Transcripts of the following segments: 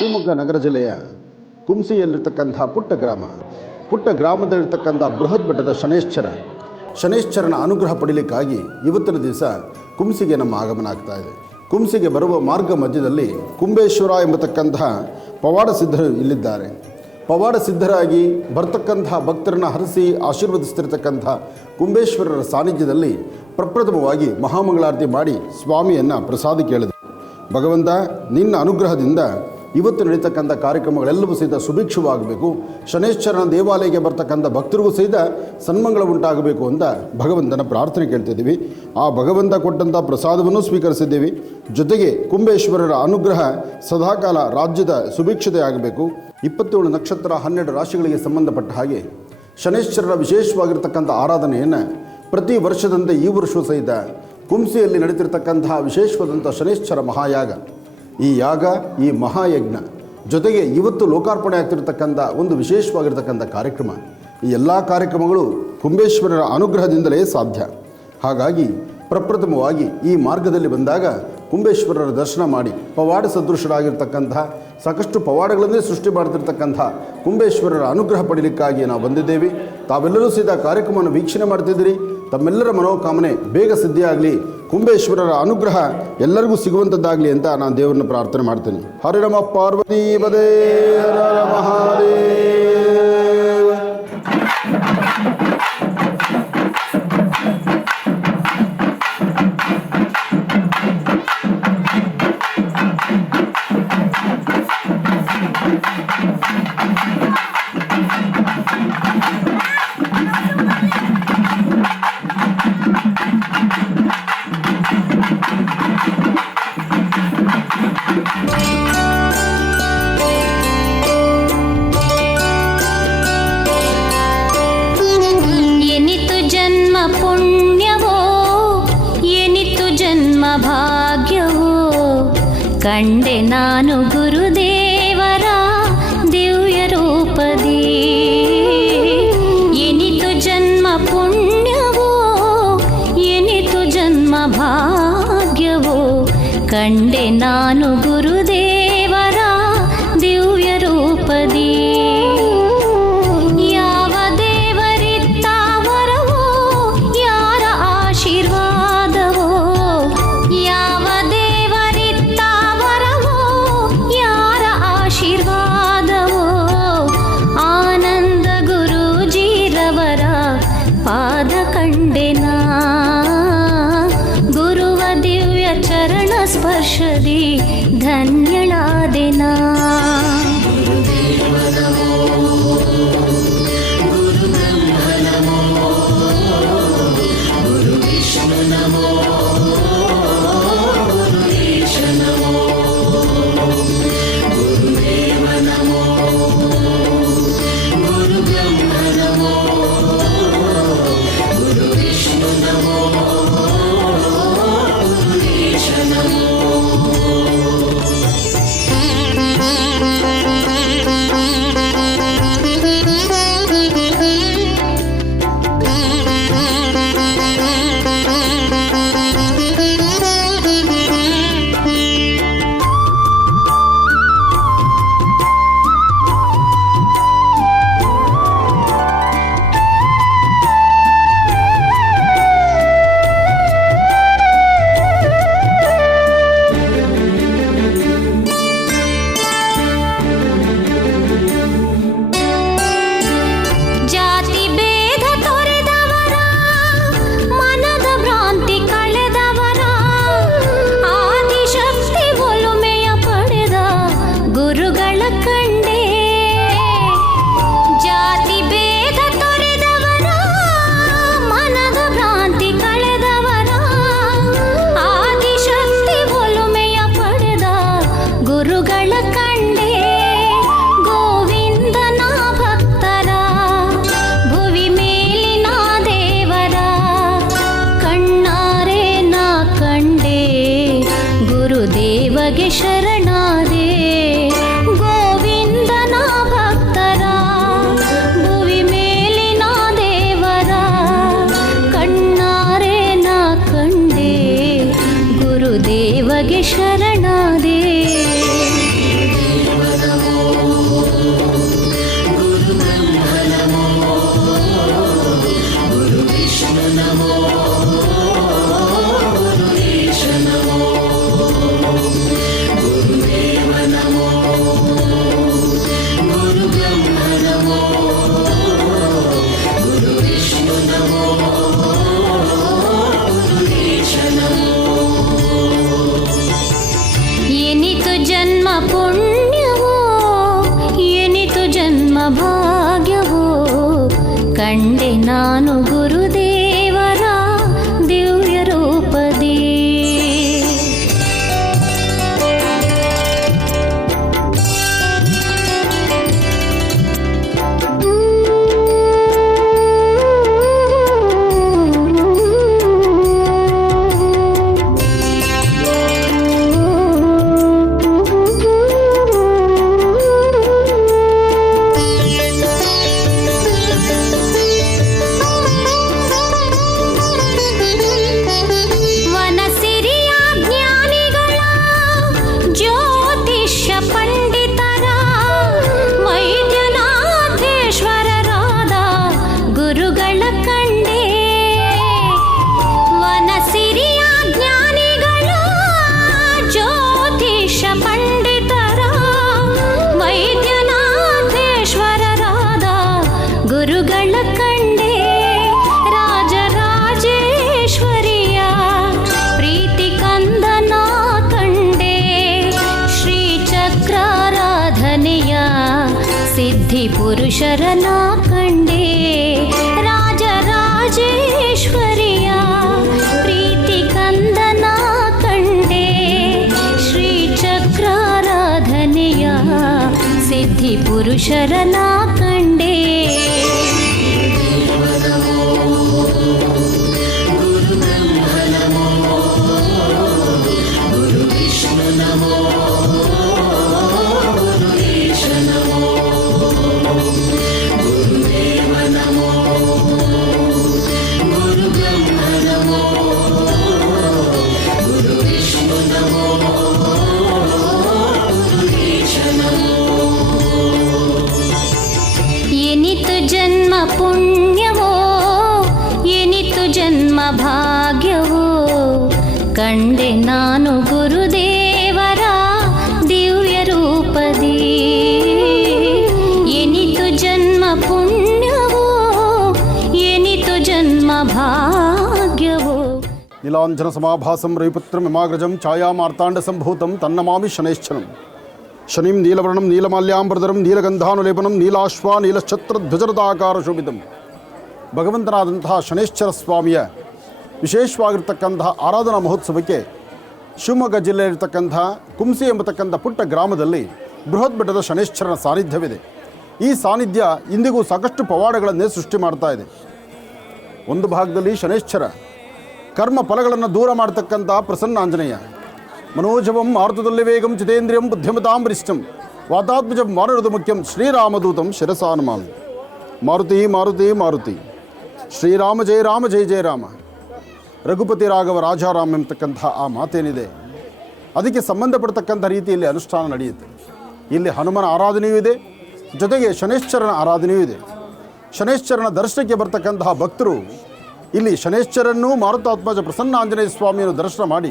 ಶಿವಮೊಗ್ಗ ನಗರ ಜಿಲ್ಲೆಯ ಕುಂಸಿಯಲ್ಲಿರ್ತಕ್ಕಂಥ ಪುಟ್ಟ ಗ್ರಾಮದಲ್ಲಿರ್ತಕ್ಕಂಥ ಬೃಹತ್ ಬೆಟ್ಟದ ಶನೇಶ್ವರನ ಅನುಗ್ರಹ ಪಡೀಲಿಕ್ಕಾಗಿ ಇವತ್ತಿನ ದಿವಸ ಕುಂಸಿಗೆ ನಮ್ಮ ಆಗಮನ ಆಗ್ತಾ ಇದೆ. ಕುಂಸಿಗೆ ಬರುವ ಮಾರ್ಗ ಮಧ್ಯದಲ್ಲಿ ಕುಂಬೇಶ್ವರ ಎಂಬತಕ್ಕಂತಹ ಪವಾಡ ಸಿದ್ಧರು ಇಲ್ಲಿದ್ದಾರೆ. ಪವಾಡ ಸಿದ್ಧರಾಗಿ ಬರ್ತಕ್ಕಂತಹ ಭಕ್ತರನ್ನು ಹರಿಸಿ ಆಶೀರ್ವದಿಸ್ತಿರ್ತಕ್ಕಂಥ ಕುಂಬೇಶ್ವರರ ಸಾನ್ನಿಧ್ಯದಲ್ಲಿ ಪ್ರಪ್ರಥಮವಾಗಿ ಮಹಾಮಂಗಳಾರತಿ ಮಾಡಿ ಸ್ವಾಮಿಯನ್ನು ಪ್ರಸಾದ ಕೇಳಿದೆ. ಭಗವಂತ, ನಿನ್ನ ಅನುಗ್ರಹದಿಂದ ಇವತ್ತು ನಡೀತಕ್ಕಂಥ ಕಾರ್ಯಕ್ರಮಗಳೆಲ್ಲವೂ ಸಹಿತ ಸುಭಿಕ್ಷವಾಗಬೇಕು, ಶನೇಶ್ವರನ ದೇವಾಲಯಕ್ಕೆ ಬರ್ತಕ್ಕಂಥ ಭಕ್ತರಿಗೂ ಸಹಿತ ಸನ್ಮಂಗಳ ಉಂಟಾಗಬೇಕು ಅಂತ ಭಗವಂತನ ಪ್ರಾರ್ಥನೆ ಕೇಳ್ತಿದ್ದೀವಿ. ಆ ಭಗವಂತ ಕೊಟ್ಟಂಥ ಪ್ರಸಾದವನ್ನು ಸ್ವೀಕರಿಸಿದ್ದೀವಿ. ಜೊತೆಗೆ ಕುಂಬೇಶ್ವರರ ಅನುಗ್ರಹ ಸದಾಕಾಲ ರಾಜ್ಯದ ಸುಭಿಕ್ಷತೆ ಆಗಬೇಕು. 27 ನಕ್ಷತ್ರ 12 ರಾಶಿಗಳಿಗೆ ಸಂಬಂಧಪಟ್ಟ ಹಾಗೆ ಶನೇಶ್ವರರ ವಿಶೇಷವಾಗಿರ್ತಕ್ಕಂಥ ಆರಾಧನೆಯನ್ನು ಪ್ರತಿ ವರ್ಷದಂತೆ ಈ ವರ್ಷವೂ ಸಹಿತ ಕುಂಸಿಯಲ್ಲಿ ನಡೀತಿರ್ತಕ್ಕಂತಹ ವಿಶೇಷವಾದಂಥ ಶನೇಶ್ವರ ಮಹಾಯಾಗ, ಈ ಯಾಗ, ಈ ಮಹಾಯಜ್ಞ ಜೊತೆಗೆ ಇವತ್ತು ಲೋಕಾರ್ಪಣೆ ಆಗ್ತಿರ್ತಕ್ಕಂಥ ಒಂದು ವಿಶೇಷವಾಗಿರ್ತಕ್ಕಂಥ ಕಾರ್ಯಕ್ರಮ, ಈ ಎಲ್ಲ ಕಾರ್ಯಕ್ರಮಗಳು ಕುಂಬೇಶ್ವರರ ಅನುಗ್ರಹದಿಂದಲೇ ಸಾಧ್ಯ. ಹಾಗಾಗಿ ಪ್ರಪ್ರಥಮವಾಗಿ ಈ ಮಾರ್ಗದಲ್ಲಿ ಬಂದಾಗ ಕುಂಬೇಶ್ವರರ ದರ್ಶನ ಮಾಡಿ ಪವಾಡ ಸದೃಶರಾಗಿರ್ತಕ್ಕಂತಹ ಸಾಕಷ್ಟು ಪವಾಡಗಳನ್ನೇ ಸೃಷ್ಟಿ ಮಾಡ್ತಿರ್ತಕ್ಕಂಥ ಕುಂಬೇಶ್ವರರ ಅನುಗ್ರಹ ಪಡೀಲಿಕ್ಕಾಗಿ ನಾವು ಬಂದಿದ್ದೇವೆ. ತಾವೆಲ್ಲರೂ ಸಹಿತ ಕಾರ್ಯಕ್ರಮವನ್ನು ವೀಕ್ಷಣೆ ಮಾಡ್ತಿದ್ದೀರಿ. ತಮ್ಮೆಲ್ಲರ ಮನೋಕಾಮನೆ ಬೇಗ ಸಿದ್ಧಿಯಾಗಲಿ, ಕುಂಬೇಶ್ವರರ ಅನುಗ್ರಹ ಎಲ್ಲರಿಗೂ ಸಿಗುವಂಥದ್ದಾಗಲಿ ಅಂತ ನಾನು ದೇವರನ್ನ ಪ್ರಾರ್ಥನೆ ಮಾಡ್ತೀನಿ. ಹರಿ ನಮ ಪಾರ್ವತಿ ಪದೇ ಹರ ಮಹಾದೇವ. ಕಂಡೆ ನಾನು ಗುರುದೇವರ ದಿವ್ಯ ರೂಪದಿ, ಎನಿತು ಜನ್ಮ ಪುಣ್ಯವೋ ಎನಿತು ಜನ್ಮ ಭಾಗ್ಯವೋ, ಕಂಡೆ ನಾನು ಗುರುದೇವರ ದಿವ್ಯ ರೂಪದಿ. ಯಾವ ದೇವರಿತ್ತ ವರವೋ ಯಾರ ಆಶೀರ್ವಾದವೋ, ಯಾವ ದೇವರಿತ್ತ ವರವೋ ಯಾರ ಆಶೀರ್ವಾದವೋ, ಆನಂದ ಗುರೂಜಿರವರ ಪಾದ ಕಂಡೆನಾ, ಗುರುವ ದಿವ್ಯ ಚರಣ ಸ್ಪರ್ಶದಿ ಧನ್ಯಳಾದೆನಾ. ಶರಣಾದೆ ಗೋವಿಂದನ ಭಕ್ತರ, ಭುವಿ ಮೇಲಿನ ದೇವರ ಕಣ್ಣಾರೆ ನಾ ಕಂಡೆ, ಗುರುದೇವಗೆ ಶರಣಾದೆ. ಪುರುಷರನ ಕಂಡೆ ರಾಜರಾಜೇಶ್ವರಿಯ ಪ್ರೀತಿ ಕಂದನ ಕಂಡೆ ಶ್ರೀಚಕ್ರಾರಾಧನೆಯ ಸಿದ್ಧಿ ಪುರುಷರನ ಕಂಡೆ ಎನಿತು ಜನ್ಮ ಪುಣ್ಯವೋ ಎನಿತು ಜನ್ಮ ಭಾಗ್ಯವೋ ಕಂಡೆ ನಾನು ಗುರುದೇವರ ದಿವ್ಯ ರೂಪದಿ ಎನಿತು ಜನ್ಮ ಪುಣ್ಯವೋ ಎನಿತು ಜನ್ಮ ಭಾಗ್ಯವೋ ನೀಲಾಂಜನ ಸಮಾಭಾಸಂ ರವಿಪುತ್ರಂ ಯಮಾಗ್ರಜಂ ಛಾಯಾಮಾರ್ತಾಂಡ ಸಂಭೂತಂ ತನ್ನಮಾಮಿ ಶನೈಶ್ಚರಂ ಶನಿಂ ನೀಲವರ್ಣಂ ನೀಲಮಾಲ್ಯಾಂಬರಧರಂ ನೀಲಗಂಧಾನುಲೇಪನಂ ನೀಲಾಶ್ವ ನೀಲಛತ್ರಧ್ವಜರದಾಕಾರ ಶೋಭಿತಂ. ಭಗವಂತನಾದಂತಹ ಶನೈಶ್ಚರ ಸ್ವಾಮಿಯ ವಿಶೇಷವಾಗಿರ್ತಕ್ಕಂತಹ ಆರಾಧನಾ ಮಹೋತ್ಸವಕ್ಕೆ ಶಿವಮೊಗ್ಗ ಜಿಲ್ಲೆಯಲ್ಲಿರ್ತಕ್ಕಂಥ ಕುಂಸಿ ಎಂಬತಕ್ಕಂಥ ಪುಟ್ಟ ಗ್ರಾಮದಲ್ಲಿ ಬೃಹತ್ ಬೆಟ್ಟದ ಶನೈಶ್ಚರನ ಸಾನ್ನಿಧ್ಯವಿದೆ. ಈ ಸಾನ್ನಿಧ್ಯ ಇಂದಿಗೂ ಸಾಕಷ್ಟು ಪವಾಡಗಳನ್ನೇ ಸೃಷ್ಟಿ ಮಾಡ್ತಾ ಇದೆ. ಒಂದು ಭಾಗದಲ್ಲಿ ಶನೈಶ್ಚರ ಕರ್ಮ ಫಲಗಳನ್ನು ದೂರ ಮಾಡತಕ್ಕಂಥ ಪ್ರಸನ್ನಾಂಜನೇಯ, ಮನೋಜವಂ ಮಾರುತದಲ್ಲಿ ವೇಗಂ ಜಿತೇಂದ್ರಿಯಂ ಬುದ್ಧಿಮತಾಂ ವರಿಷ್ಠಂ ವಾತಾತ್ಮಜಂ ವಾನರದು ಮುಖ್ಯಂ ಶ್ರೀರಾಮದೂತಂ ಶಿರಸಾನಮಾಮಿ. ಮಾರುತಿ ಮಾರುತಿ ಮಾರುತಿ, ಶ್ರೀರಾಮ ಜಯ ರಾಮ ಜಯ ಜಯ ರಾಮ, ರಘುಪತಿ ರಾಘವ ರಾಜಾರಾಮ್ ಎಂಬತಕ್ಕಂಥ ಆ ಮಾತೇನಿದೆ ಅದಕ್ಕೆ ಸಂಬಂಧಪಡ್ತಕ್ಕಂಥ ರೀತಿಯಲ್ಲಿ ಅನುಷ್ಠಾನ ನಡೆಯುತ್ತೆ. ಇಲ್ಲಿ ಹನುಮನ ಆರಾಧನೆಯೂ ಇದೆ, ಜೊತೆಗೆ ಶನೈಶ್ಚರನ ಆರಾಧನೆಯೂ ಇದೆ. ಶನೈಶ್ಚರನ ದರ್ಶನಕ್ಕೆ ಬರ್ತಕ್ಕಂತಹ ಭಕ್ತರು ಇಲ್ಲಿ ಶನೈಶ್ಚರನ್ನೂ ಮಾರುತಾತ್ಮಜ ಪ್ರಸನ್ನ ಆಂಜನೇಯ ಸ್ವಾಮಿಯನ್ನು ದರ್ಶನ ಮಾಡಿ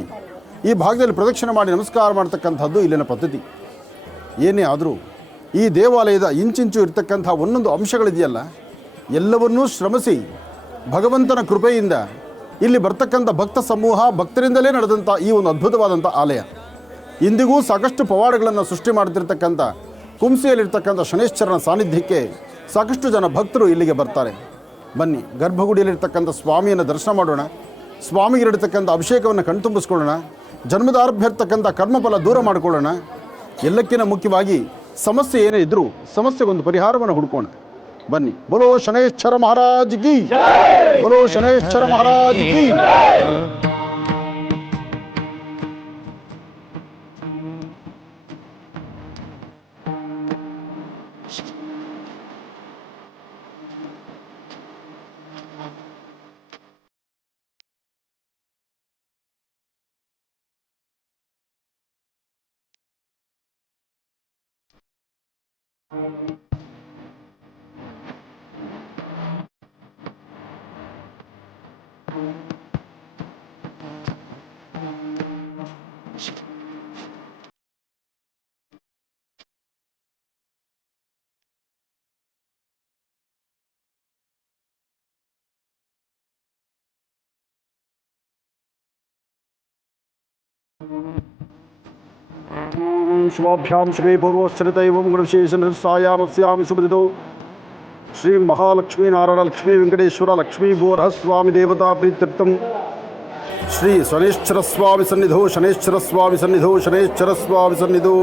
ಈ ಭಾಗದಲ್ಲಿ ಪ್ರದಕ್ಷಿಣೆ ಮಾಡಿ ನಮಸ್ಕಾರ ಮಾಡ್ತಕ್ಕಂಥದ್ದು ಇಲ್ಲಿನ ಪದ್ಧತಿ. ಏನೇ ಆದರೂ ಈ ದೇವಾಲಯದ ಇಂಚಿಂಚು ಇರ್ತಕ್ಕಂಥ ಒಂದೊಂದು ಅಂಶಗಳಿದೆಯಲ್ಲ, ಎಲ್ಲವನ್ನೂ ಶ್ರಮಿಸಿ ಭಗವಂತನ ಕೃಪೆಯಿಂದ ಇಲ್ಲಿ ಬರ್ತಕ್ಕಂಥ ಭಕ್ತ ಸಮೂಹ ಭಕ್ತರಿಂದಲೇ ನಡೆದಂಥ ಈ ಒಂದು ಅದ್ಭುತವಾದಂಥ ಆಲಯ ಇಂದಿಗೂ ಸಾಕಷ್ಟು ಪವಾಡಗಳನ್ನು ಸೃಷ್ಟಿ ಮಾಡ್ತಿರ್ತಕ್ಕಂಥ ಕುಂಸಿಯಲ್ಲಿರ್ತಕ್ಕಂಥ ಶನೈಶ್ಚರನ ಸಾನ್ನಿಧ್ಯಕ್ಕೆ ಸಾಕಷ್ಟು ಜನ ಭಕ್ತರು ಇಲ್ಲಿಗೆ ಬರ್ತಾರೆ. ಬನ್ನಿ, ಗರ್ಭಗುಡಿಯಲ್ಲಿರ್ತಕ್ಕಂಥ ಸ್ವಾಮಿಯನ್ನು ದರ್ಶನ ಮಾಡೋಣ, ಸ್ವಾಮಿಗೆ ಇರತಕ್ಕಂಥ ಅಭಿಷೇಕವನ್ನು ಕಣ್ತುಂಬಿಸ್ಕೊಳ್ಳೋಣ, ಜನ್ಮದಾರಭ್ಯ ಇರ್ತಕ್ಕಂಥ ಕರ್ಮಫಲ ದೂರ ಮಾಡಿಕೊಳ್ಳೋಣ. ಎಲ್ಲಕ್ಕಿಂತ ಮುಖ್ಯವಾಗಿ ಸಮಸ್ಯೆ ಏನೇ ಇದ್ದರೂ ಸಮಸ್ಯೆಗೊಂದು ಪರಿಹಾರವನ್ನು ಹುಡ್ಕೋಣ. ಬನ್ನಿ, ಬೋಲೋ ಶನೈಶ್ಚರ ಮಹಾರಾಜ್ ಕಿ, ಬೋಲೋ ಶನೈಶ್ಚರ ಮಹಾರಾಜ್ ಕಿ. शुभाभ्यां श्री पूर्वश्रितैवं गणशेषनिर्सायामस्यामि सुमदितो श्री महालक्ष्मी नारायण लक्ष्मी वेंकटेश्वर लक्ष्मी बोरः स्वामी देवता प्रीत्यर्थम श्री शनैश्चर स्वामी सन्निधो शनैश्चर स्वामी सन्निधो शनैश्चर स्वामी सन्निधो.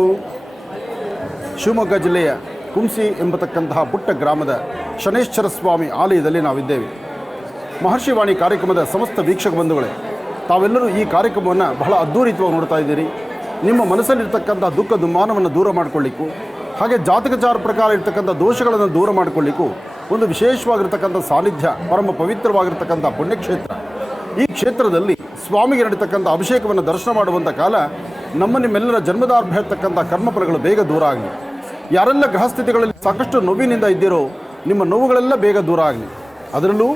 ಶಿವಮೊಗ್ಗ ಜಿಲ್ಲೆಯ ಕುಂಸಿ ಎಂಬತಕ್ಕಂತಹ ಪುಟ್ಟ ಗ್ರಾಮದ ಶನೈಶ್ಚರ ಸ್ವಾಮಿ ಆಲಯದಲ್ಲಿ ನಾವಿದ್ದೇವೆ. ಮಹರ್ಷಿವಾಣಿ ಕಾರ್ಯಕ್ರಮದ ಸಮಸ್ತ ವೀಕ್ಷಕ ಬಂಧುಗಳೇ, ತಾವೆಲ್ಲರೂ ಈ ಕಾರ್ಯಕ್ರಮವನ್ನು ಬಹಳ ಅದ್ಧೂರಿತವಾಗಿ ನೋಡ್ತಾ ಇದ್ದೀರಿ. ನಿಮ್ಮ ಮನಸ್ಸಲ್ಲಿರ್ತಕ್ಕಂಥ ದುಃಖ ದುಮ್ಮಾನವನ್ನು ದೂರ ಮಾಡಿಕೊಳ್ಳಿಕ್ಕೂ, ಹಾಗೆ ಜಾತಕಚಾರ ಪ್ರಕಾರ ಇರ್ತಕ್ಕಂಥ ದೋಷಗಳನ್ನು ದೂರ ಮಾಡಿಕೊಳ್ಳಿಕ್ಕೂ ಒಂದು ವಿಶೇಷವಾಗಿರ್ತಕ್ಕಂಥ ಸಾನ್ನಿಧ್ಯ, ಪರಮ ಪವಿತ್ರವಾಗಿರ್ತಕ್ಕಂಥ ಪುಣ್ಯಕ್ಷೇತ್ರ. ಈ ಕ್ಷೇತ್ರದಲ್ಲಿ ಸ್ವಾಮಿಗೆ ನಡೀತಕ್ಕಂಥ ಅಭಿಷೇಕವನ್ನು ದರ್ಶನ ಮಾಡುವಂಥ ಕಾಲ ನಿಮ್ಮೆಲ್ಲರ ಜನ್ಮದಾರ್ಭ್ಯ ಇರ್ತಕ್ಕಂಥ ಕರ್ಮಫಲಗಳು ಬೇಗ ದೂರ ಆಗಲಿ. ಯಾರೆಲ್ಲ ಗ್ರಹಸ್ಥಿತಿಗಳಲ್ಲಿ ಸಾಕಷ್ಟು ನೋವಿನಿಂದ ಇದ್ದೀರೋ ನಿಮ್ಮ ನೋವುಗಳೆಲ್ಲ ಬೇಗ ದೂರ ಆಗಲಿ. ಅದರಲ್ಲೂ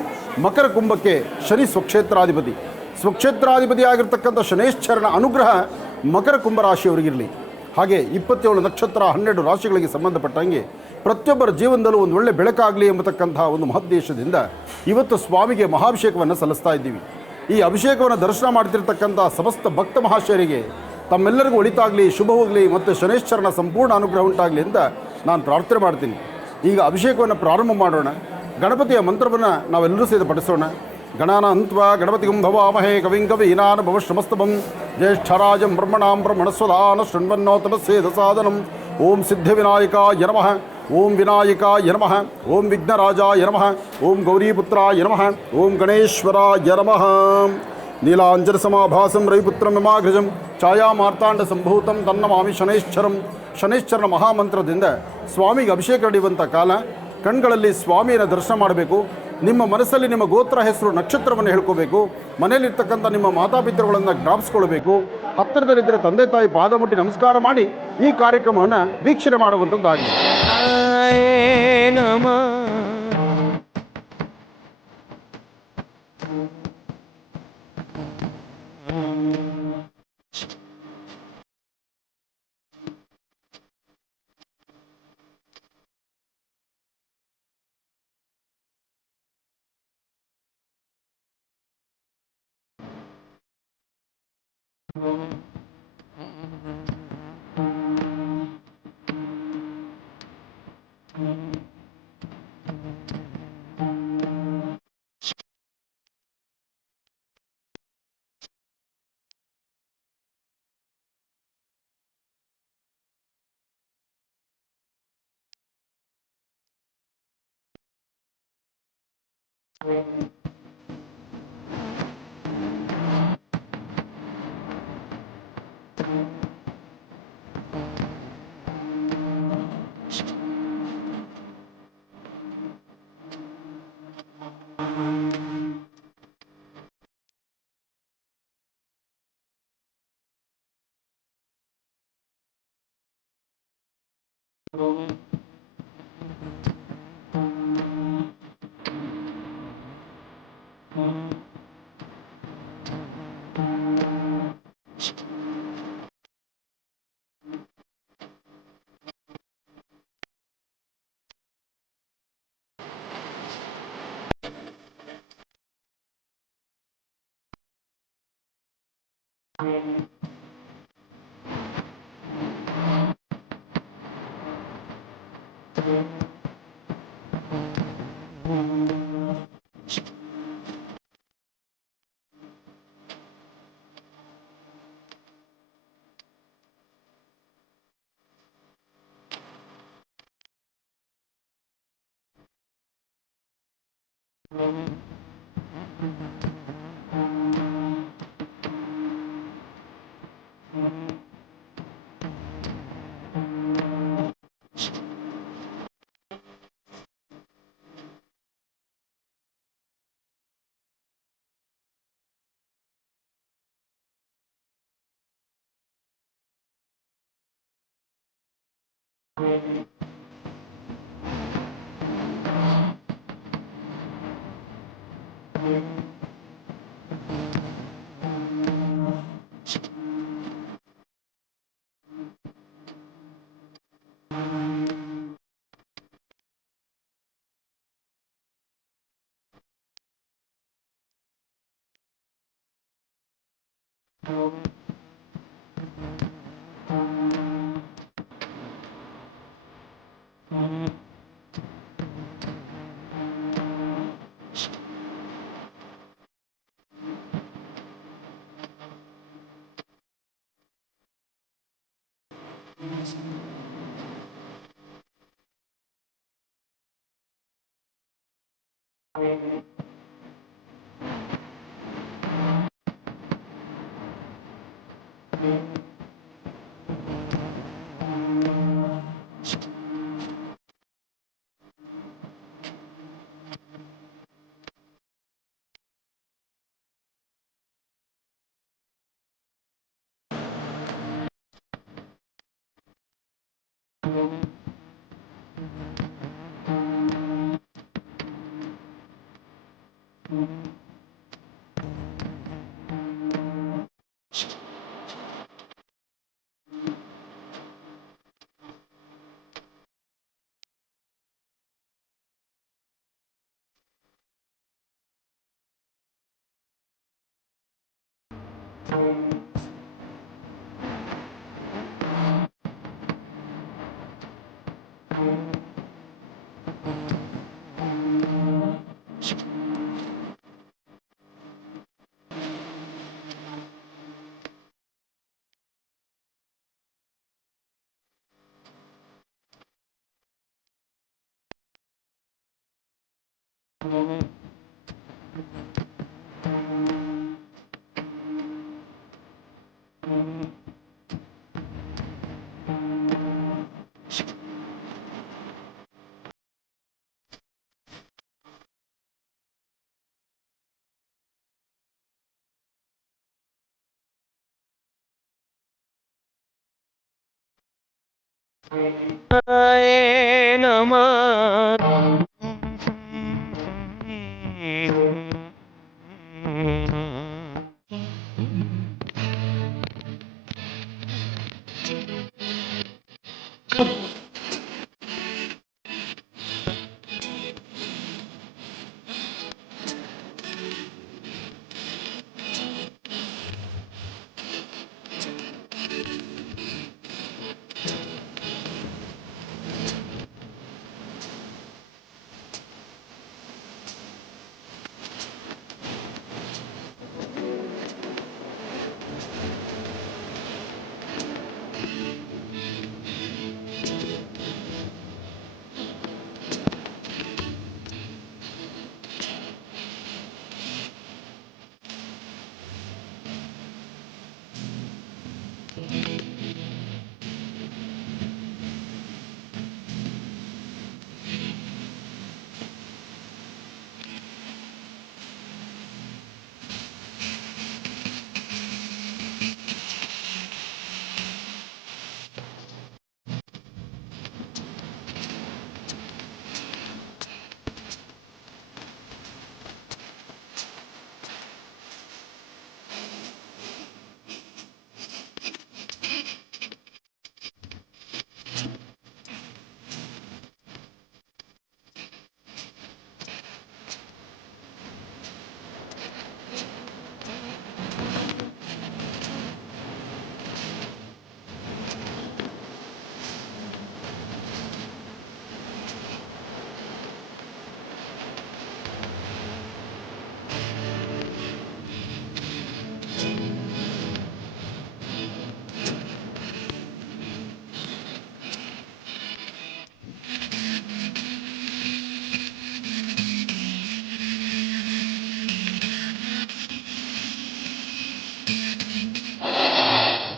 ಮಕರ ಕುಂಭಕ್ಕೆ ಶನಿ ಸ್ವಕ್ಷೇತ್ರಾಧಿಪತಿ ಆಗಿರ್ತಕ್ಕಂಥ ಶನೈಶ್ಚರನ ಅನುಗ್ರಹ ಮಕರ ಕುಂಭರಾಶಿಯವರಿಗಿರಲಿ. ಹಾಗೆ 27 ನಕ್ಷತ್ರ 12 ರಾಶಿಗಳಿಗೆ ಸಂಬಂಧಪಟ್ಟಂಗೆ ಪ್ರತಿಯೊಬ್ಬರ ಜೀವನದಲ್ಲೂ ಒಂದು ಒಳ್ಳೆ ಬೆಳಕಾಗಲಿ ಎಂಬತಕ್ಕಂತಹ ಒಂದು ಮಹದ್ದೇಶದಿಂದ ಇವತ್ತು ಸ್ವಾಮಿಗೆ ಮಹಾಭಿಷೇಕವನ್ನು ಸಲ್ಲಿಸ್ತಾ ಇದ್ದೀವಿ. ಈ ಅಭಿಷೇಕವನ್ನು ದರ್ಶನ ಮಾಡ್ತಿರ್ತಕ್ಕಂಥ ಸಮಸ್ತ ಭಕ್ತ ಮಹಾಶಯರಿಗೆ ತಮ್ಮೆಲ್ಲರಿಗೂ ಒಳಿತಾಗಲಿ, ಶುಭವಾಗಲಿ ಮತ್ತು ಶನೈಶ್ಚರನ ಸಂಪೂರ್ಣ ಅನುಗ್ರಹ ಉಂಟಾಗಲಿ ಅಂತ ನಾನು ಪ್ರಾರ್ಥನೆ ಮಾಡ್ತೀನಿ. ಈಗ ಅಭಿಷೇಕವನ್ನು ಪ್ರಾರಂಭ ಮಾಡೋಣ. ಗಣಪತಿಯ ಮಂತ್ರವನ್ನು ನಾವೆಲ್ಲರೂ ಸೇರಿ ಪಠಿಸೋಣ. ಗಣಾನಾಂತ್ವಾ ಗಣಪತಿಗಂ ಭವಾಮಹೇ ಕವಿಂ ಕವೀನಾನ್ ಭವಶ್ರಮಸ್ತಮಂ ಜ್ಯೇಷ್ಠರಾಜಂ ಬ್ರಹ್ಮಣಾಂ ಬ್ರಹ್ಮಣಸ್ವಧಾನ ಶೃಣ್ವನ್ನೋತಮಸ್ಯೇದ ಸಾಧನಂ. ಓಂ ಸಿದ್ಧಿವಿನಾಯಕಾಯ ನಮಃ, ಓಂ ವಿನಾಯಕಾಯ ನಮಃ, ಓಂ ವಿಘ್ನರಾಜಾಯ ನಮಃ, ಓಂ ಗೌರೀಪುತ್ರಾಯ ನಮಃ, ಓಂ ಗಣೇಶ್ವರಾಯ ನಮಃ. ನೀಲಾಂಜನ ಸಮಾಭಾಸಂ ರವಿಪುತ್ರಂ ಯಮಾಗ್ರಜಂ ಛಾಯಾಮಾರ್ತಾಂಡ ಸಂಭೂತಂ ತನ್ನಮಾಮಿ ಶನೈಶ್ಚರಂ. ಶನೈಶ್ಚರನ ಮಹಾಮಂತ್ರದಿಂದ ಸ್ವಾಮಿಗೆ ಅಭಿಷೇಕ ನಡೆಯುವಂಥ ಕಾಲ. ಕಣ್ಗಳಲ್ಲಿ ಸ್ವಾಮಿಯನ್ನು ದರ್ಶನ ಮಾಡಬೇಕು. ನಿಮ್ಮ ಮನಸ್ಸಲ್ಲಿ ನಿಮ್ಮ ಗೋತ್ರ ಹೆಸರು ನಕ್ಷತ್ರವನ್ನು ಹೇಳ್ಕೋಬೇಕು. ಮನೆಯಲ್ಲಿರ್ತಕ್ಕಂಥ ನಿಮ್ಮ ಮಾತಾಪಿತೃಗಳನ್ನು ಜ್ಞಾಪಿಸ್ಕೊಳ್ಬೇಕು. ಹತ್ತಿರದಲ್ಲಿದ್ದರೆ ತಂದೆ ತಾಯಿ ಪಾದ ಮುಟ್ಟಿ ನಮಸ್ಕಾರ ಮಾಡಿ ಈ ಕಾರ್ಯಕ್ರಮವನ್ನು ವೀಕ್ಷಣೆ ಮಾಡುವಂಥದ್ದಾಗಿದೆ.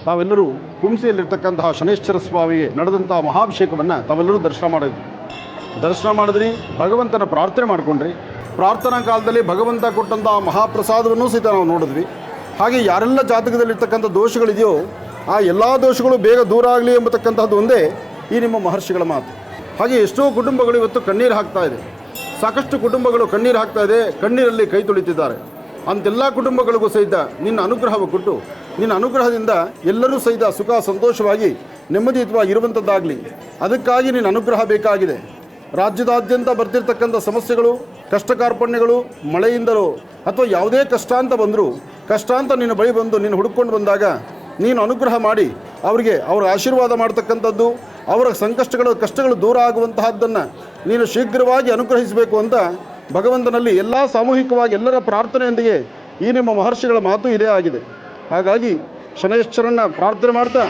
ತಾವೆಲ್ಲರೂ ಕುಂಸಿಯಲ್ಲಿರ್ತಕ್ಕಂತಹ ಶನೈಶ್ಚರ ಸ್ವಾಮಿಗೆ ನಡೆದಂತಹ ಮಹಾಭಿಷೇಕವನ್ನು ತಾವೆಲ್ಲರೂ ದರ್ಶನ ಮಾಡಿದ್ರಿ, ಭಗವಂತನ ಪ್ರಾರ್ಥನೆ ಮಾಡಿಕೊಂಡ್ರಿ. ಪ್ರಾರ್ಥನಾ ಕಾಲದಲ್ಲಿ ಭಗವಂತ ಕೊಟ್ಟಂತಹ ಮಹಾಪ್ರಸಾದವನ್ನು ಸಹಿತ ನಾವು ನೋಡಿದ್ವಿ. ಹಾಗೆ ಯಾರೆಲ್ಲ ಜಾತಕದಲ್ಲಿರ್ತಕ್ಕಂಥ ದೋಷಗಳಿದೆಯೋ ಆ ಎಲ್ಲ ದೋಷಗಳು ಬೇಗ ದೂರ ಆಗಲಿ ಎಂಬತಕ್ಕಂಥದ್ದು ಒಂದೇ ಈ ನಿಮ್ಮ ಮಹರ್ಷಿಗಳ ಮಾತು. ಹಾಗೆ ಎಷ್ಟೋ ಕುಟುಂಬಗಳು ಇವತ್ತು ಕಣ್ಣೀರು ಹಾಕ್ತಾ ಇದೆ, ಸಾಕಷ್ಟು ಕುಟುಂಬಗಳು ಕಣ್ಣೀರು ಹಾಕ್ತಾ ಇದೆ, ಕಣ್ಣೀರಲ್ಲಿ ಕೈ ತೊಳಿತಿದ್ದಾರೆ. ಅಂತೆಲ್ಲ ಕುಟುಂಬಗಳಿಗೂ ಸಹಿತ ನಿನ್ನ ಅನುಗ್ರಹವು ಕೊಟ್ಟು ನಿನ್ನ ಅನುಗ್ರಹದಿಂದ ಎಲ್ಲರೂ ಸಹಿತ ಸುಖ ಸಂತೋಷವಾಗಿ ನೆಮ್ಮದಿಯುತವಾಗಿ ಇರುವಂಥದ್ದಾಗಲಿ, ಅದಕ್ಕಾಗಿ ನಿನ್ನ ಅನುಗ್ರಹ ಬೇಕಾಗಿದೆ. ರಾಜ್ಯದಾದ್ಯಂತ ಬರ್ತಿರ್ತಕ್ಕಂಥ ಸಮಸ್ಯೆಗಳು, ಕಷ್ಟ ಕಾರ್ಪಣ್ಯಗಳು, ಮಳೆಯಿಂದಲೋ ಅಥವಾ ಯಾವುದೇ ಕಷ್ಟ ಅಂತ ಬಂದರೂ ಕಷ್ಟ ಅಂತ ನಿನ್ನ ಬಳಿ ಬಂದು ನೀನು ಹುಡುಕೊಂಡು ಬಂದಾಗ ನೀನು ಅನುಗ್ರಹ ಮಾಡಿ ಅವರಿಗೆ ಅವರ ಆಶೀರ್ವಾದ ಮಾಡ್ತಕ್ಕಂಥದ್ದು, ಅವರ ಕಷ್ಟಗಳು ದೂರ ಆಗುವಂತಹದ್ದನ್ನು ನೀನು ಶೀಘ್ರವಾಗಿ ಅನುಗ್ರಹಿಸಬೇಕು ಅಂತ ಭಗವಂತನಲ್ಲಿ ಎಲ್ಲ ಸಾಮೂಹಿಕವಾಗಿ ಎಲ್ಲರ ಪ್ರಾರ್ಥನೆಯೊಂದಿಗೆ ಈ ನಿಮ್ಮ ಮಹರ್ಷಿಗಳ ಮಾತು ಇದೇ ಆಗಿದೆ. ಹಾಗಾಗಿ ಶನೈಶ್ಚರನ್ನ ಪ್ರಾರ್ಥನೆ ಮಾಡ್ತಾ